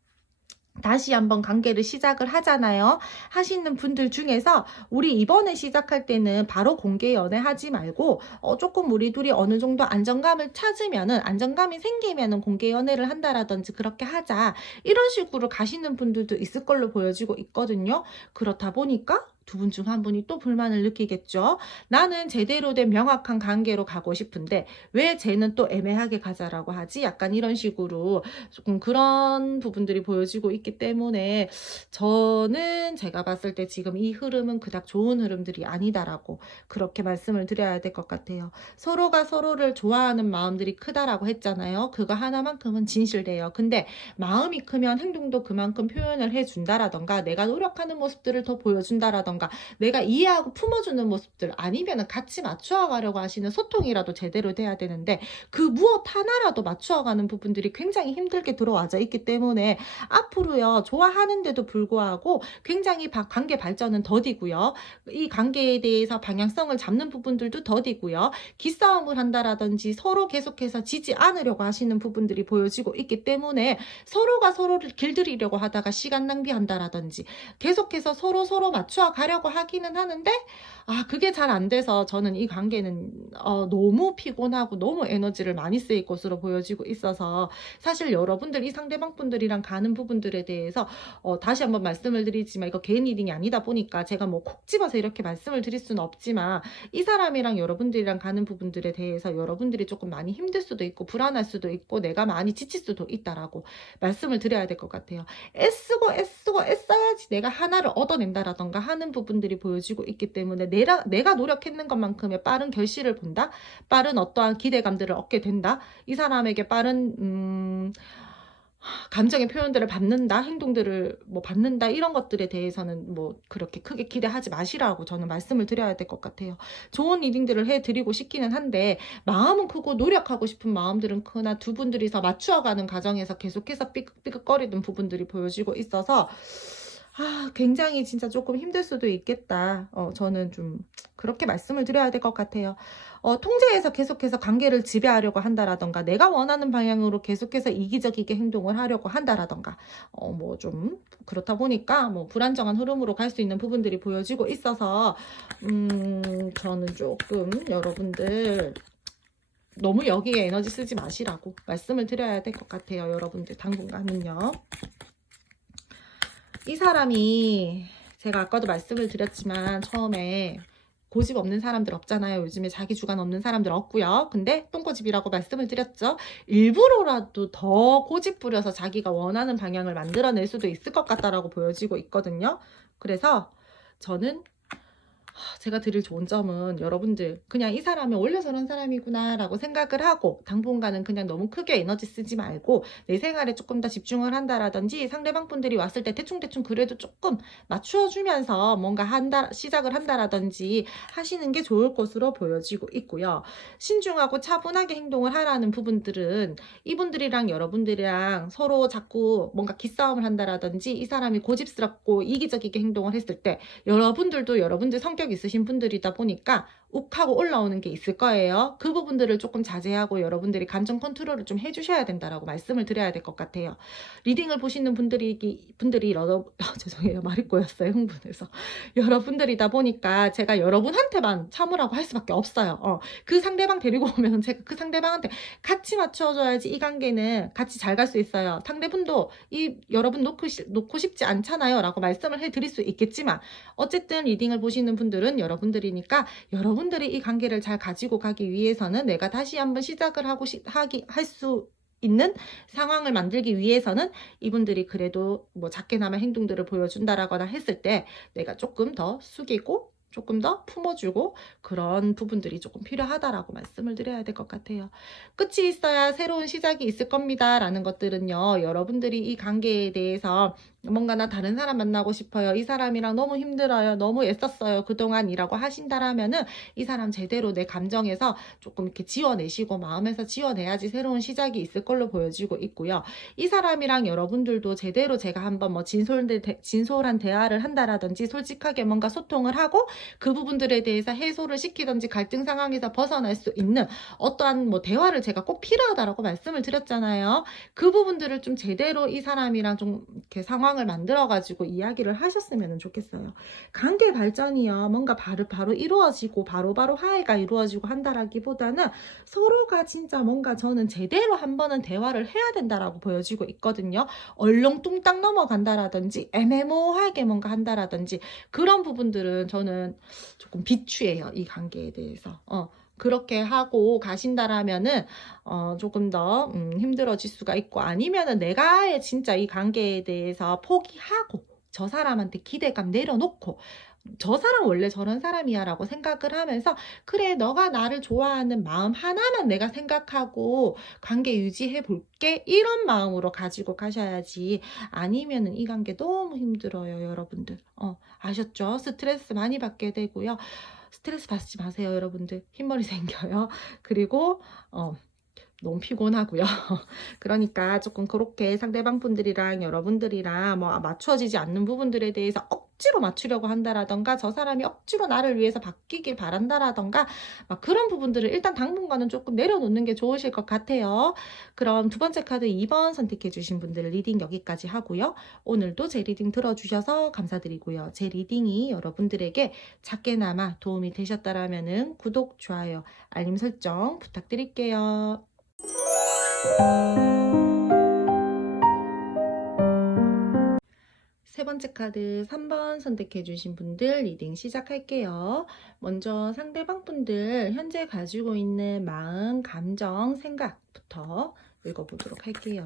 다시 한번 관계를 시작을 하잖아요. 하시는 분들 중에서 우리 이번에 시작할 때는 바로 공개 연애하지 말고 조금 우리 둘이 어느 정도 안정감을 찾으면은 안정감이 생기면은 공개 연애를 한다라든지 그렇게 하자. 이런 식으로 가시는 분들도 있을 걸로 보여지고 있거든요. 그렇다 보니까 두 분 중 한 분이 또 불만을 느끼겠죠. 나는 제대로 된 명확한 관계로 가고 싶은데 왜 쟤는 또 애매하게 가자라고 하지? 약간 이런 식으로 조금 그런 부분들이 보여지고 있기 때문에 저는 제가 봤을 때 지금 이 흐름은 그닥 좋은 흐름들이 아니다라고 그렇게 말씀을 드려야 될 것 같아요. 서로가 서로를 좋아하는 마음들이 크다라고 했잖아요. 그거 하나만큼은 진실돼요. 근데 마음이 크면 행동도 그만큼 표현을 해준다라던가 내가 노력하는 모습들을 더 보여준다라던가 내가 이해하고 품어주는 모습들 아니면 같이 맞추어가려고 하시는 소통이라도 제대로 돼야 되는데 그 무엇 하나라도 맞추어가는 부분들이 굉장히 힘들게 들어와져 있기 때문에 앞으로요 좋아하는데도 불구하고 굉장히 관계 발전은 더디고요. 이 관계에 대해서 방향성을 잡는 부분들도 더디고요. 기싸움을 한다라든지 서로 계속해서 지지 않으려고 하시는 부분들이 보여지고 있기 때문에 서로가 서로를 길들이려고 하다가 시간 낭비한다라든지 계속해서 서로 맞추어 가려고 하기는 하는데 그게 잘 안 돼서 저는 이 관계는 너무 피곤하고 너무 에너지를 많이 쓰일 것으로 보여지고 있어서 사실 여러분들 이 상대방 분들이랑 가는 부분들에 대해서 다시 한번 말씀을 드리지만 이거 개인 리딩이 아니다 보니까 제가 뭐 콕 집어서 이렇게 말씀을 드릴 수는 없지만 이 사람이랑 여러분들이랑 가는 부분들에 대해서 여러분들이 조금 많이 힘들 수도 있고 불안할 수도 있고 내가 많이 지칠 수도 있다라고 말씀을 드려야 될 것 같아요. 애쓰고 애써야지 내가 하나를 얻어낸다라던가 하는 부분들이 보여지고 있기 때문에 내가 노력했는 것만큼의 빠른 결실을 본다? 빠른 어떠한 기대감들을 얻게 된다? 이 사람에게 빠른 감정의 표현들을 받는다, 행동들을 뭐 받는다 이런 것들에 대해서는 뭐 그렇게 크게 기대하지 마시라고 저는 말씀을 드려야 될 것 같아요. 좋은 리딩들을 해드리고 싶기는 한데 마음은 크고 노력하고 싶은 마음들은 크나 두 분들이서 맞추어가는 과정에서 계속해서 삐걱삐걱거리는 부분들이 보여지고 있어서 굉장히 진짜 조금 힘들 수도 있겠다. 저는 좀 그렇게 말씀을 드려야 될 것 같아요. 통제해서 계속해서 관계를 지배하려고 한다라던가 내가 원하는 방향으로 계속해서 이기적이게 행동을 하려고 한다라던가 뭐 좀 그렇다 보니까 뭐 불안정한 흐름으로 갈 수 있는 부분들이 보여지고 있어서 저는 조금 여러분들 너무 여기에 에너지 쓰지 마시라고 말씀을 드려야 될 것 같아요. 여러분들 당분간은요. 이 사람이 제가 아까도 말씀을 드렸지만 처음에 고집 없는 사람들 없잖아요. 요즘에 자기 주관 없는 사람들 없고요. 근데 똥고집이라고 말씀을 드렸죠. 일부러라도 더 고집 부려서 자기가 원하는 방향을 만들어낼 수도 있을 것 같다라고 보여지고 있거든요. 그래서 저는 제가 드릴 좋은 점은 여러분들 그냥 이 사람이 원래 저런 사람이구나 라고 생각을 하고 당분간은 그냥 너무 크게 에너지 쓰지 말고 내 생활에 조금 더 집중을 한다라든지 상대방 분들이 왔을 때 대충대충 그래도 조금 맞추어주면서 뭔가 시작을 한다라든지 하시는 게 좋을 것으로 보여지고 있고요. 신중하고 차분하게 행동을 하라는 부분들은 이분들이랑 여러분들이랑 서로 자꾸 뭔가 기싸움을 한다라든지 이 사람이 고집스럽고 이기적이게 행동을 했을 때 여러분들도 여러분들 성격 있으신 분들이다 보니까 욱하고 올라오는 게 있을 거예요. 그 부분들을 조금 자제하고 여러분들이 감정 컨트롤을 좀 해주셔야 된다라고 말씀을 드려야 될 것 같아요. 리딩을 보시는 분들이 죄송해요. 말이 꼬였어요. 흥분해서. 여러분들이다 보니까 제가 여러분한테만 참으라고 할 수밖에 없어요. 그 상대방 데리고 오면 제가 그 상대방한테 같이 맞춰줘야지 이 관계는 같이 잘 갈 수 있어요. 상대분도 여러분 놓고 싶지 않잖아요. 라고 말씀을 해드릴 수 있겠지만 어쨌든 리딩을 보시는 분들은 여러분들이니까 여러분들이 이 관계를 잘 가지고 가기 위해서는 내가 다시 한번 시작을 할 수 있는 상황을 만들기 위해서는 이분들이 그래도 뭐 작게나마 행동들을 보여준다라거나 했을 때 내가 조금 더 숙이고 조금 더 품어주고 그런 부분들이 조금 필요하다라고 말씀을 드려야 될 것 같아요. 끝이 있어야 새로운 시작이 있을 겁니다. 라는 것들은요. 여러분들이 이 관계에 대해서 뭔가 나 다른 사람 만나고 싶어요. 이 사람이랑 너무 힘들어요. 너무 애썼어요. 그동안이라고 하신다라면은 이 사람 제대로 내 감정에서 조금 이렇게 지워내시고 마음에서 지워내야지 새로운 시작이 있을 걸로 보여지고 있고요. 이 사람이랑 여러분들도 제대로 제가 한번 뭐 진솔한 대화를 한다라든지 솔직하게 뭔가 소통을 하고 그 부분들에 대해서 해소를 시키든지 갈등 상황에서 벗어날 수 있는 어떠한 뭐 대화를 제가 꼭 필요하다라고 말씀을 드렸잖아요. 그 부분들을 좀 제대로 이 사람이랑 좀 이렇게 상황을 만들어가지고 이야기를 하셨으면 좋겠어요. 관계 발전이요. 뭔가 바로 이루어지고 바로 화해가 이루어지고 한다라기보다는 서로가 진짜 뭔가 저는 제대로 한 번은 대화를 해야 된다라고 보여지고 있거든요. 얼렁뚱땅 넘어간다라든지 애매모호하게 뭔가 한다라든지 그런 부분들은 저는 조금 비추해요. 이 관계에 대해서. 그렇게 하고 가신다라면은 조금 더 힘들어질 수가 있고 아니면은 내가 아예 진짜 이 관계에 대해서 포기하고 저 사람한테 기대감 내려놓고 저 사람 원래 저런 사람이야 라고 생각을 하면서 그래 너가 나를 좋아하는 마음 하나만 내가 생각하고 관계 유지해 볼게 이런 마음으로 가지고 가셔야지 아니면은 이 관계 너무 힘들어요 여러분들. 아셨죠? 스트레스 많이 받게 되고요. 스트레스 받지 마세요 여러분들. 흰머리 생겨요. 그리고 너무 피곤하고요. 그러니까 조금 그렇게 상대방 분들이랑 여러분들이랑 뭐 맞춰지지 않는 부분들에 대해서 억지로 맞추려고 한다라던가 저 사람이 억지로 나를 위해서 바뀌길 바란다라던가 막 그런 부분들을 일단 당분간은 조금 내려놓는 게 좋으실 것 같아요. 그럼 두 번째 카드 2번 선택해 주신 분들 리딩 여기까지 하고요. 오늘도 제 리딩 들어주셔서 감사드리고요. 제 리딩이 여러분들에게 작게나마 도움이 되셨다라면은 구독, 좋아요, 알림 설정 부탁드릴게요. 세 번째 카드 3번 선택해 주신 분들 리딩 시작할게요. 먼저 상대방 분들 현재 가지고 있는 마음, 감정, 생각부터 읽어보도록 할게요.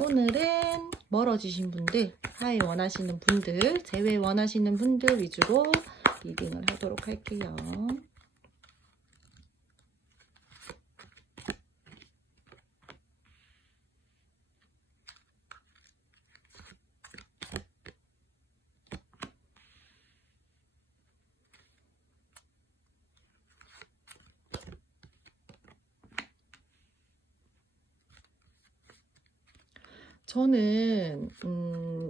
오늘은 멀어지신 분들, 화해 원하시는 분들, 재회 원하시는 분들 위주로 리딩을 하도록 할게요. 저는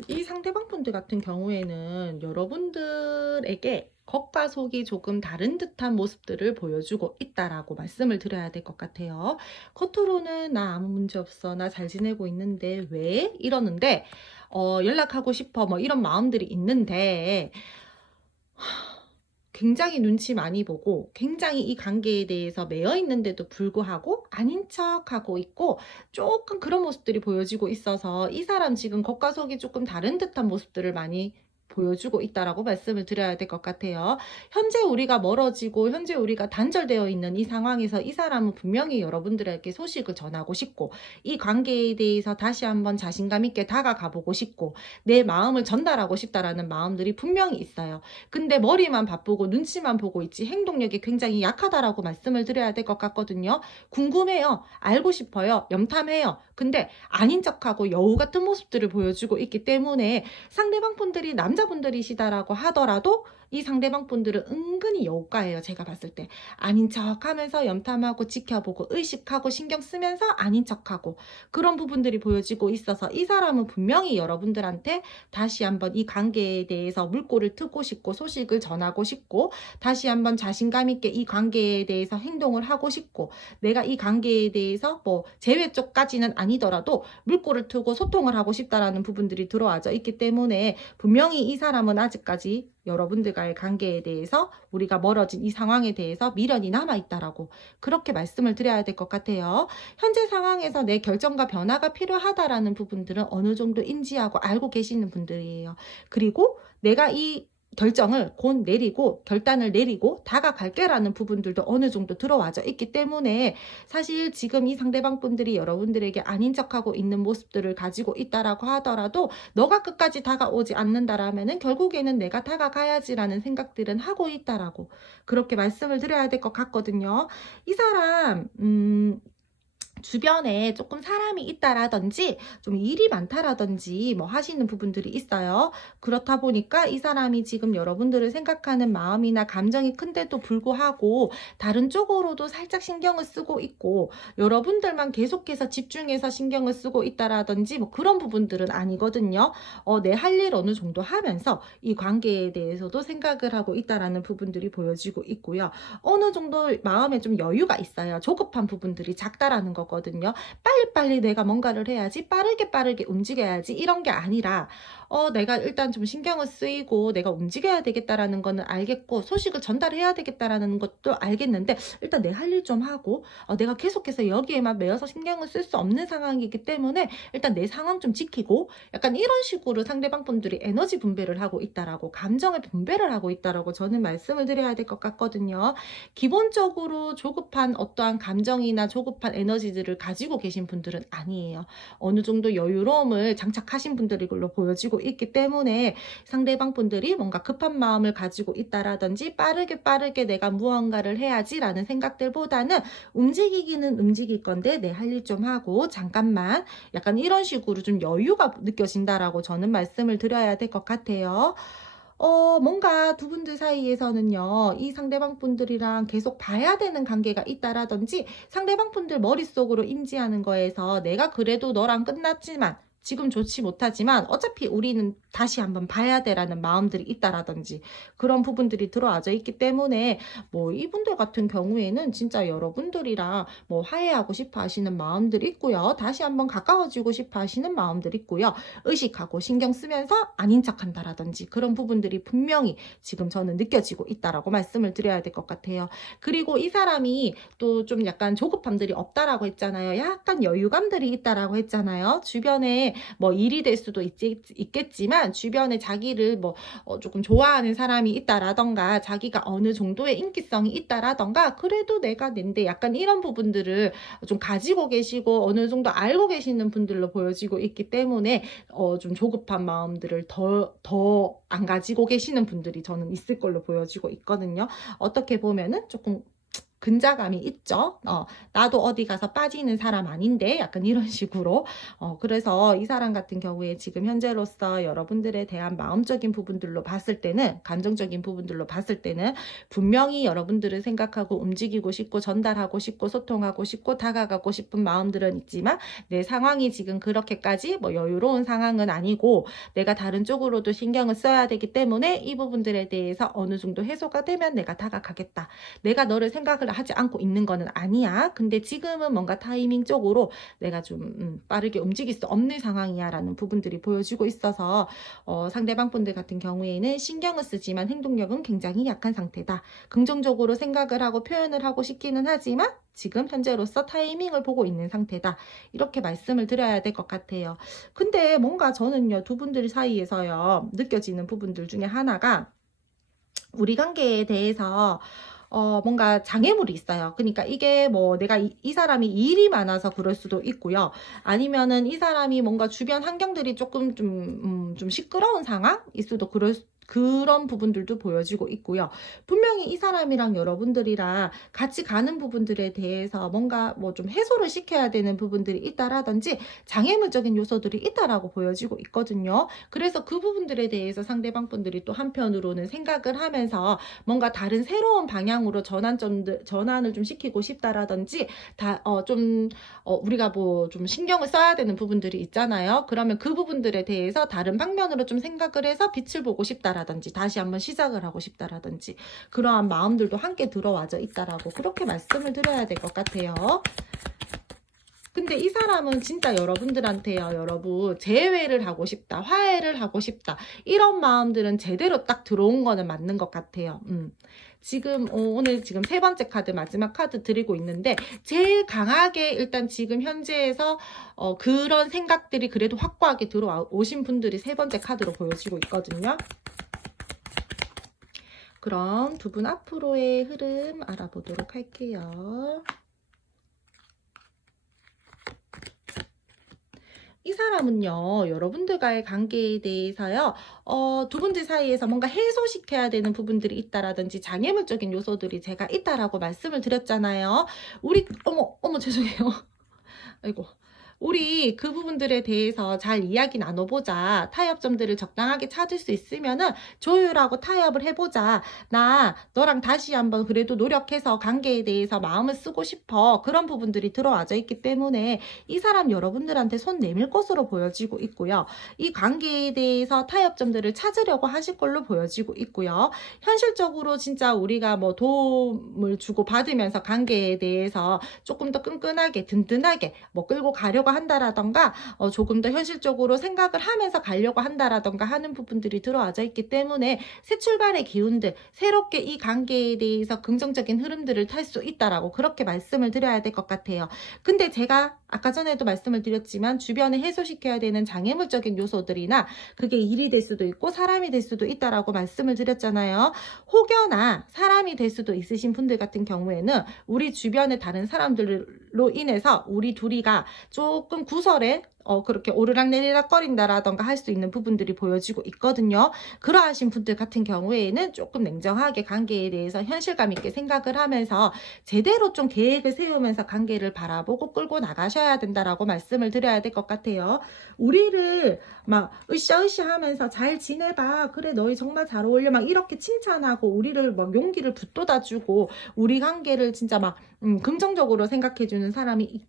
이 상대방 분들 같은 경우에는 여러분들에게 겉과 속이 조금 다른 듯한 모습들을 보여주고 있다라고 말씀을 드려야 될 것 같아요. 겉으로는 나 아무 문제 없어, 나 잘 지내고 있는데 왜? 이러는데 연락하고 싶어 뭐 이런 마음들이 있는데 굉장히 눈치 많이 보고 굉장히 이 관계에 대해서 매여 있는데도 불구하고 아닌 척하고 있고 조금 그런 모습들이 보여지고 있어서 이 사람 지금 겉과 속이 조금 다른 듯한 모습들을 많이 보여주고 있다라고 말씀을 드려야 될 것 같아요. 현재 우리가 멀어지고 현재 우리가 단절되어 있는 이 상황에서 이 사람은 분명히 여러분들에게 소식을 전하고 싶고 이 관계에 대해서 다시 한번 자신감 있게 다가가 보고 싶고 내 마음을 전달하고 싶다라는 마음들이 분명히 있어요. 근데 머리만 바쁘고 눈치만 보고 있지 행동력이 굉장히 약하다라고 말씀을 드려야 될 것 같거든요. 궁금해요. 알고 싶어요. 염탐해요. 근데 아닌 척하고 여우 같은 모습들을 보여주고 있기 때문에 상대방 분들이 남자분들이시다라고 하더라도 이 상대방 분들은 은근히 여우가예요. 제가 봤을 때 아닌 척하면서 염탐하고 지켜보고 의식하고 신경 쓰면서 아닌 척하고 그런 부분들이 보여지고 있어서 이 사람은 분명히 여러분들한테 다시 한번 이 관계에 대해서 물꼬를 트고 싶고 소식을 전하고 싶고 다시 한번 자신감 있게 이 관계에 대해서 행동을 하고 싶고 내가 이 관계에 대해서 뭐 재회 쪽까지는 아니더라도 물꼬를 트고 소통을 하고 싶다라는 부분들이 들어와져 있기 때문에 분명히 이 사람은 아직까지 여러분들과의 관계에 대해서 우리가 멀어진 이 상황에 대해서 미련이 남아있다라고 그렇게 말씀을 드려야 될 것 같아요. 현재 상황에서 내 결정과 변화가 필요하다라는 부분들은 어느 정도 인지하고 알고 계시는 분들이에요. 그리고 내가 이 결정을 곧 내리고 결단을 내리고 다가갈게라는 부분들도 어느 정도 들어와져 있기 때문에 사실 지금 이 상대방 분들이 여러분들에게 아닌 척하고 있는 모습들을 가지고 있다라고 하더라도 너가 끝까지 다가오지 않는다라면은 결국에는 내가 다가가야지라는 생각들은 하고 있다라고 그렇게 말씀을 드려야 될 것 같거든요. 이 사람 주변에 조금 사람이 있다라든지 좀 일이 많다라든지 뭐 하시는 부분들이 있어요. 그렇다 보니까 이 사람이 지금 여러분들을 생각하는 마음이나 감정이 큰데도 불구하고 다른 쪽으로도 살짝 신경을 쓰고 있고 여러분들만 계속해서 집중해서 신경을 쓰고 있다라든지 뭐 그런 부분들은 아니거든요. 내 할 일 어느 정도 하면서 이 관계에 대해서도 생각을 하고 있다라는 부분들이 보여지고 있고요. 어느 정도 마음에 좀 여유가 있어요. 조급한 부분들이 작다라는 거거든요. 빨리빨리 내가 뭔가를 해야지 빠르게 움직여야지 이런 게 아니라 내가 일단 좀 신경을 쓰이고 내가 움직여야 되겠다라는 거는 알겠고 소식을 전달해야 되겠다라는 것도 알겠는데 일단 내 할 일 좀 하고 내가 계속해서 여기에만 매여서 신경을 쓸 수 없는 상황이기 때문에 일단 내 상황 좀 지키고 약간 이런 식으로 상대방 분들이 에너지 분배를 하고 있다라고 감정을 분배를 하고 있다라고 저는 말씀을 드려야 될 것 같거든요. 기본적으로 조급한 어떠한 감정이나 조급한 에너지들을 가지고 계신 분들은 아니에요. 어느 정도 여유로움을 장착하신 분들이 걸로 보여지고 있기 때문에 상대방 분들이 뭔가 급한 마음을 가지고 있다라든지 빠르게 내가 무언가를 해야지라는 생각들보다는 움직이기는 움직일 건데 내 할 일 좀 하고 잠깐만 약간 이런 식으로 좀 여유가 느껴진다라고 저는 말씀을 드려야 될 것 같아요. 뭔가 두 분들 사이에서는요, 이 상대방 분들이랑 계속 봐야 되는 관계가 있다라든지 상대방 분들 머릿속으로 인지하는 거에서 내가 그래도 너랑 끝났지만 지금 좋지 못하지만 어차피 우리는 다시 한번 봐야 돼라는 마음들이 있다라든지 그런 부분들이 들어와져 있기 때문에 뭐 이분들 같은 경우에는 진짜 여러분들이랑 뭐 화해하고 싶어 하시는 마음들이 있고요. 다시 한번 가까워지고 싶어 하시는 마음들이 있고요. 의식하고 신경 쓰면서 아닌 척한다라든지 그런 부분들이 분명히 지금 저는 느껴지고 있다라고 말씀을 드려야 될 것 같아요. 그리고 이 사람이 또 좀 약간 조급함들이 없다라고 했잖아요. 약간 여유감들이 있다라고 했잖아요. 주변에 뭐 일이 될 수도 있겠지만 주변에 자기를 뭐 조금 좋아하는 사람이 있다라던가 자기가 어느 정도의 인기성이 있다라던가 그래도 내가 낸데 약간 이런 부분들을 좀 가지고 계시고 어느 정도 알고 계시는 분들로 보여지고 있기 때문에 좀 조급한 마음들을 더 안 가지고 계시는 분들이 저는 있을 걸로 보여지고 있거든요. 어떻게 보면은 조금 근자감이 있죠. 나도 어디 가서 빠지는 사람 아닌데 약간 이런 식으로 그래서 이 사람 같은 경우에 지금 현재로서 여러분들에 대한 마음적인 부분들로 봤을 때는 감정적인 부분들로 봤을 때는 분명히 여러분들을 생각하고 움직이고 싶고 전달하고 싶고 소통하고 싶고 다가가고 싶은 마음들은 있지만 내 상황이 지금 그렇게까지 뭐 여유로운 상황은 아니고 내가 다른 쪽으로도 신경을 써야 되기 때문에 이 부분들에 대해서 어느 정도 해소가 되면 내가 다가가겠다. 내가 너를 생각을 하지 않고 있는 거는 아니야. 근데 지금은 뭔가 타이밍적으로 내가 좀 빠르게 움직일 수 없는 상황이야 라는 부분들이 보여지고 있어서 상대방 분들 같은 경우에는 신경을 쓰지만 행동력은 굉장히 약한 상태다. 긍정적으로 생각을 하고 표현을 하고 싶기는 하지만 지금 현재로서 타이밍을 보고 있는 상태다. 이렇게 말씀을 드려야 될 것 같아요. 근데 뭔가 저는요, 두 분들 사이에서요, 느껴지는 부분들 중에 하나가 우리 관계에 대해서 뭔가 장애물이 있어요. 그러니까 이게 뭐 내가 이 사람이 일이 많아서 그럴 수도 있고요. 아니면은 이 사람이 뭔가 주변 환경들이 조금 좀 시끄러운 상황일 수도 그런 부분들도 보여지고 있고요. 분명히 이 사람이랑 여러분들이랑 같이 가는 부분들에 대해서 뭔가 뭐 좀 해소를 시켜야 되는 부분들이 있다라든지 장애물적인 요소들이 있다라고 보여지고 있거든요. 그래서 그 부분들에 대해서 상대방 분들이 또 한편으로는 생각을 하면서 뭔가 다른 새로운 방향으로 전환을 좀 시키고 싶다라든지 우리가 뭐 좀 신경을 써야 되는 부분들이 있잖아요. 그러면 그 부분들에 대해서 다른 방면으로 좀 생각을 해서 빛을 보고 싶다라든지 다시 한번 시작을 하고 싶다라든지 그러한 마음들도 함께 들어와져 있다라고 그렇게 말씀을 드려야 될 것 같아요. 근데 이 사람은 진짜 여러분들한테요, 여러분 재회를 하고 싶다, 화해를 하고 싶다, 이런 마음들은 제대로 딱 들어온 거는 맞는 것 같아요. 지금 오늘 지금 세 번째 카드, 마지막 카드 드리고 있는데 제일 강하게 일단 지금 현재에서 그런 생각들이 그래도 확고하게 들어오신 분들이 세 번째 카드로 보여지고 있거든요. 그럼 두 분 앞으로의 흐름 알아보도록 할게요. 이 사람은요, 여러분들과의 관계에 대해서요, 두 분들 사이에서 뭔가 해소시켜야 되는 부분들이 있다라든지 장애물적인 요소들이 제가 있다라고 말씀을 드렸잖아요. 어머, 죄송해요. 아이고. 우리 그 부분들에 대해서 잘 이야기 나눠보자. 타협점들을 적당하게 찾을 수 있으면은 조율하고 타협을 해보자. 나 너랑 다시 한번 그래도 노력해서 관계에 대해서 마음을 쓰고 싶어. 그런 부분들이 들어와져 있기 때문에 이 사람 여러분들한테 손 내밀 것으로 보여지고 있고요. 이 관계에 대해서 타협점들을 찾으려고 하실 걸로 보여지고 있고요. 현실적으로 진짜 우리가 뭐 도움을 주고 받으면서 관계에 대해서 조금 더 끈끈하게 든든하게 뭐 끌고 가려고 한다라던가 조금 더 현실적으로 생각을 하면서 가려고 한다라던가 하는 부분들이 들어와져 있기 때문에 새 출발의 기운들, 새롭게 이 관계에 대해서 긍정적인 흐름들을 탈 수 있다라고 그렇게 말씀을 드려야 될 것 같아요. 근데 제가 아까 전에도 말씀을 드렸지만 주변에 해소시켜야 되는 장애물적인 요소들이나 그게 일이 될 수도 있고 사람이 될 수도 있다라고 말씀을 드렸잖아요. 혹여나 사람이 될 수도 있으신 분들 같은 경우에는 우리 주변의 다른 사람들로 인해서 우리 둘이가 조금 구설에 그렇게 오르락내리락 거린다라던가 할 수 있는 부분들이 보여지고 있거든요. 그러하신 분들 같은 경우에는 조금 냉정하게 관계에 대해서 현실감 있게 생각을 하면서 제대로 좀 계획을 세우면서 관계를 바라보고 끌고 나가셔야 된다라고 말씀을 드려야 될 것 같아요. 우리를 막 으쌰으쌰 하면서 잘 지내봐. 그래, 너희 정말 잘 어울려. 막 이렇게 칭찬하고 우리를 막 용기를 북돋아주고 우리 관계를 진짜 막 긍정적으로 생각해주는 사람이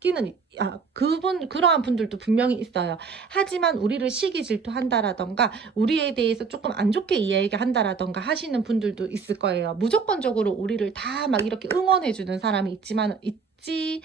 그러한 분들도 분명히 있어요. 하지만 우리를 시기 질투한다라던가 우리에 대해서 조금 안 좋게 이야기한다라던가 하시는 분들도 있을 거예요. 무조건적으로 우리를 다 막 이렇게 응원해주는 사람이 있지는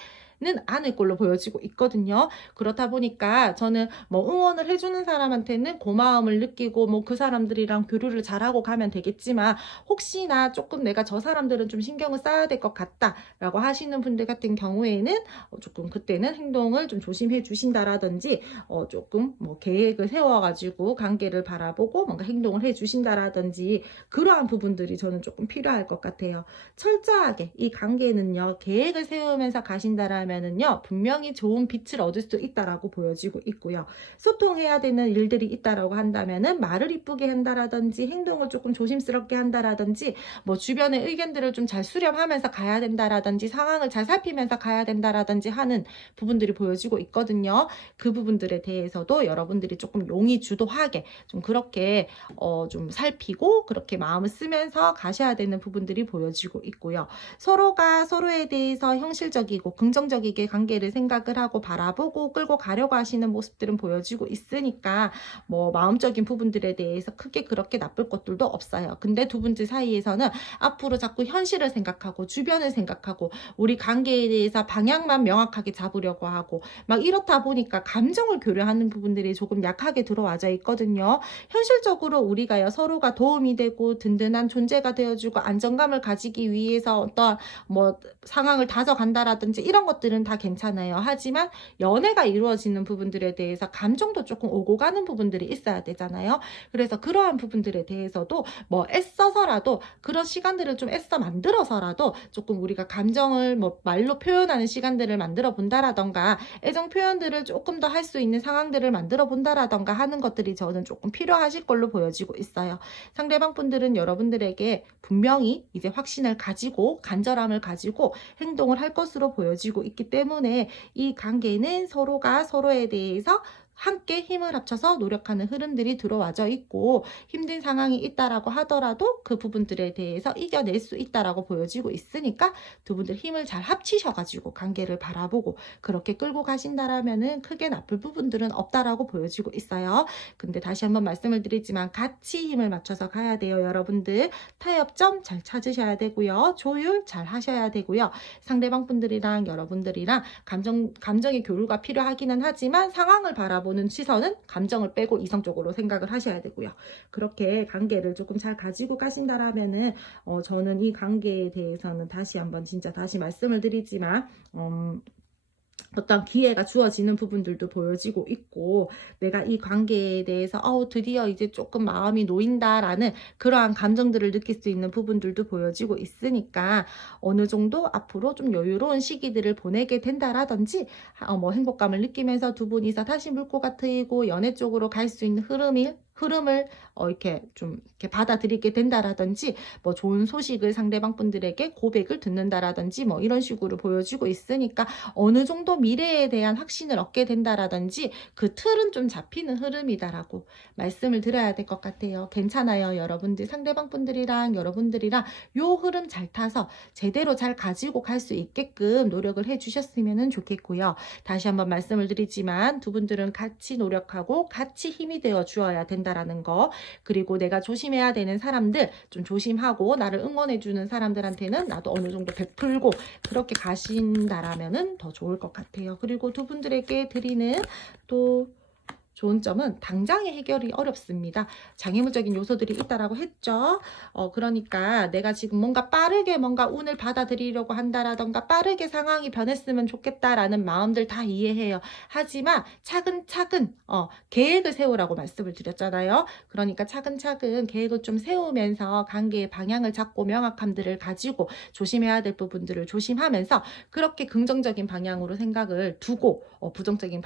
않을 걸로 보여지고 있거든요. 그렇다 보니까 저는 뭐 응원을 해주는 사람한테는 고마움을 느끼고 뭐 그 사람들이랑 교류를 잘하고 가면 되겠지만 혹시나 조금 내가 저 사람들은 좀 신경을 써야 될 것 같다 라고 하시는 분들 같은 경우에는 조금 그때는 행동을 좀 조심해 주신다라든지 조금 뭐 계획을 세워가지고 관계를 바라보고 뭔가 행동을 해 주신다라든지 그러한 부분들이 저는 조금 필요할 것 같아요. 철저하게 이 관계는요, 계획을 세우면서 가신다라면은요, 분명히 좋은 빛을 얻을 수 있다라고 보여지고 있고요. 소통해야 되는 일들이 있다라고 한다면은 말을 이쁘게 한다라든지 행동을 조금 조심스럽게 한다라든지 뭐 주변의 의견들을 좀 잘 수렴하면서 가야 된다라든지 상황을 잘 살피면서 가야 된다라든지 하는 부분들이 보여지고 있거든요. 그 부분들에 대해서도 여러분들이 조금 용의 주도하게 좀 그렇게 좀 살피고 그렇게 마음을 쓰면서 가셔야 되는 부분들이 보여지고 있고요. 서로가 서로에 대해서 현실적이고 긍정적인 긍정적이게 관계를 생각을 하고 바라보고 끌고 가려고 하시는 모습들은 보여지고 있으니까 뭐 마음적인 부분들에 대해서 크게 그렇게 나쁠 것들도 없어요. 근데 두 분들 사이에서는 앞으로 자꾸 현실을 생각하고 주변을 생각하고 우리 관계에 대해서 방향만 명확하게 잡으려고 하고 막 이렇다 보니까 감정을 교류하는 부분들이 조금 약하게 들어와져 있거든요. 현실적으로 우리가요, 서로가 도움이 되고 든든한 존재가 되어주고 안정감을 가지기 위해서 어떤 뭐 상황을 다져간다라든지 이런 것들은 다 괜찮아요. 하지만 연애가 이루어지는 부분들에 대해서 감정도 조금 오고 가는 부분들이 있어야 되잖아요. 그래서 그러한 부분들에 대해서도 뭐 애써서라도 그런 시간들을 좀 애써 만들어서라도 조금 우리가 감정을 뭐 말로 표현하는 시간들을 만들어 본다라던가 애정 표현들을 조금 더 할 수 있는 상황들을 만들어 본다라던가 하는 것들이 저는 조금 필요하실 걸로 보여지고 있어요. 상대방 분들은 여러분들에게 분명히 이제 확신을 가지고 간절함을 가지고 행동을 할 것으로 보여지고 있기 때문에 이 관계는 서로가 서로에 대해서 함께 힘을 합쳐서 노력하는 흐름들이 들어와져 있고 힘든 상황이 있다라고 하더라도 그 부분들에 대해서 이겨낼 수 있다라고 보여지고 있으니까 두 분들 힘을 잘 합치셔가지고 관계를 바라보고 그렇게 끌고 가신다라면은 크게 나쁠 부분들은 없다라고 보여지고 있어요. 근데 다시 한번 말씀을 드리지만 같이 힘을 맞춰서 가야 돼요. 여러분들 타협점 잘 찾으셔야 되고요. 조율 잘 하셔야 되고요. 상대방 분들이랑 여러분들이랑 감정의 교류가 필요하기는 하지만 상황을 바라보는 시선은 감정을 빼고 이성적으로 생각을 하셔야 되고요. 그렇게 관계를 조금 잘 가지고 가신다라면은 저는 이 관계에 대해서는 다시 한번 진짜 다시 말씀을 드리지만 어떤 기회가 주어지는 부분들도 보여지고 있고 내가 이 관계에 대해서 드디어 이제 조금 마음이 놓인다라는 그러한 감정들을 느낄 수 있는 부분들도 보여지고 있으니까 어느 정도 앞으로 좀 여유로운 시기들을 보내게 된다라든지 뭐 행복감을 느끼면서 두 분이서 다시 물꼬가 트이고 연애 쪽으로 갈 수 있는 흐름을 이렇게 좀 이렇게 받아들이게 된다라든지 뭐 좋은 소식을 상대방 분들에게 고백을 듣는다라든지 뭐 이런 식으로 보여지고 있으니까 어느 정도 미래에 대한 확신을 얻게 된다라든지 그 틀은 좀 잡히는 흐름이다라고 말씀을 드려야 될 것 같아요. 괜찮아요. 여러분들 상대방 분들이랑 여러분들이랑 요 흐름 잘 타서 제대로 잘 가지고 갈 수 있게끔 노력을 해 주셨으면 좋겠고요. 다시 한번 말씀을 드리지만 두 분들은 같이 노력하고 같이 힘이 되어 주어야 된다라는 거, 그리고 내가 조심해야 되는 사람들 좀 조심하고 나를 응원해 주는 사람들한테는 나도 어느 정도 베풀고 그렇게 가신다라면은 더 좋을 것 같아요. 그리고 두 분들에게 드리는 또 좋은 점은 당장의 해결이 어렵습니다. 장애물적인 요소들이 있다라고 했죠. 그러니까 내가 지금 뭔가 빠르게 뭔가 운을 받아들이려고 한다라던가 빠르게 상황이 변했으면 좋겠다라는 마음들 다 이해해요. 하지만 차근차근 계획을 세우라고 말씀을 드렸잖아요. 그러니까 차근차근 계획을 좀 세우면서 관계의 방향을 잡고 명확함들을 가지고 조심해야 될 부분들을 조심하면서 그렇게 긍정적인 방향으로 생각을 두고 부정적인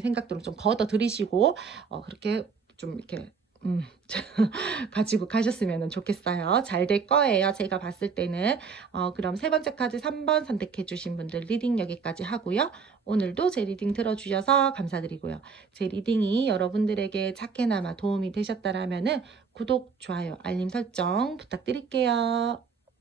생각들을 좀 걷어들이시고 그렇게 좀 이렇게 가지고 가셨으면 좋겠어요. 잘 될 거예요. 제가 봤을 때는. 그럼 세 번째 카드 3번 선택해 주신 분들 리딩 여기까지 하고요. 오늘도 제 리딩 들어주셔서 감사드리고요. 제 리딩이 여러분들에게 작게나마 도움이 되셨다라면은 구독, 좋아요, 알림 설정 부탁드릴게요.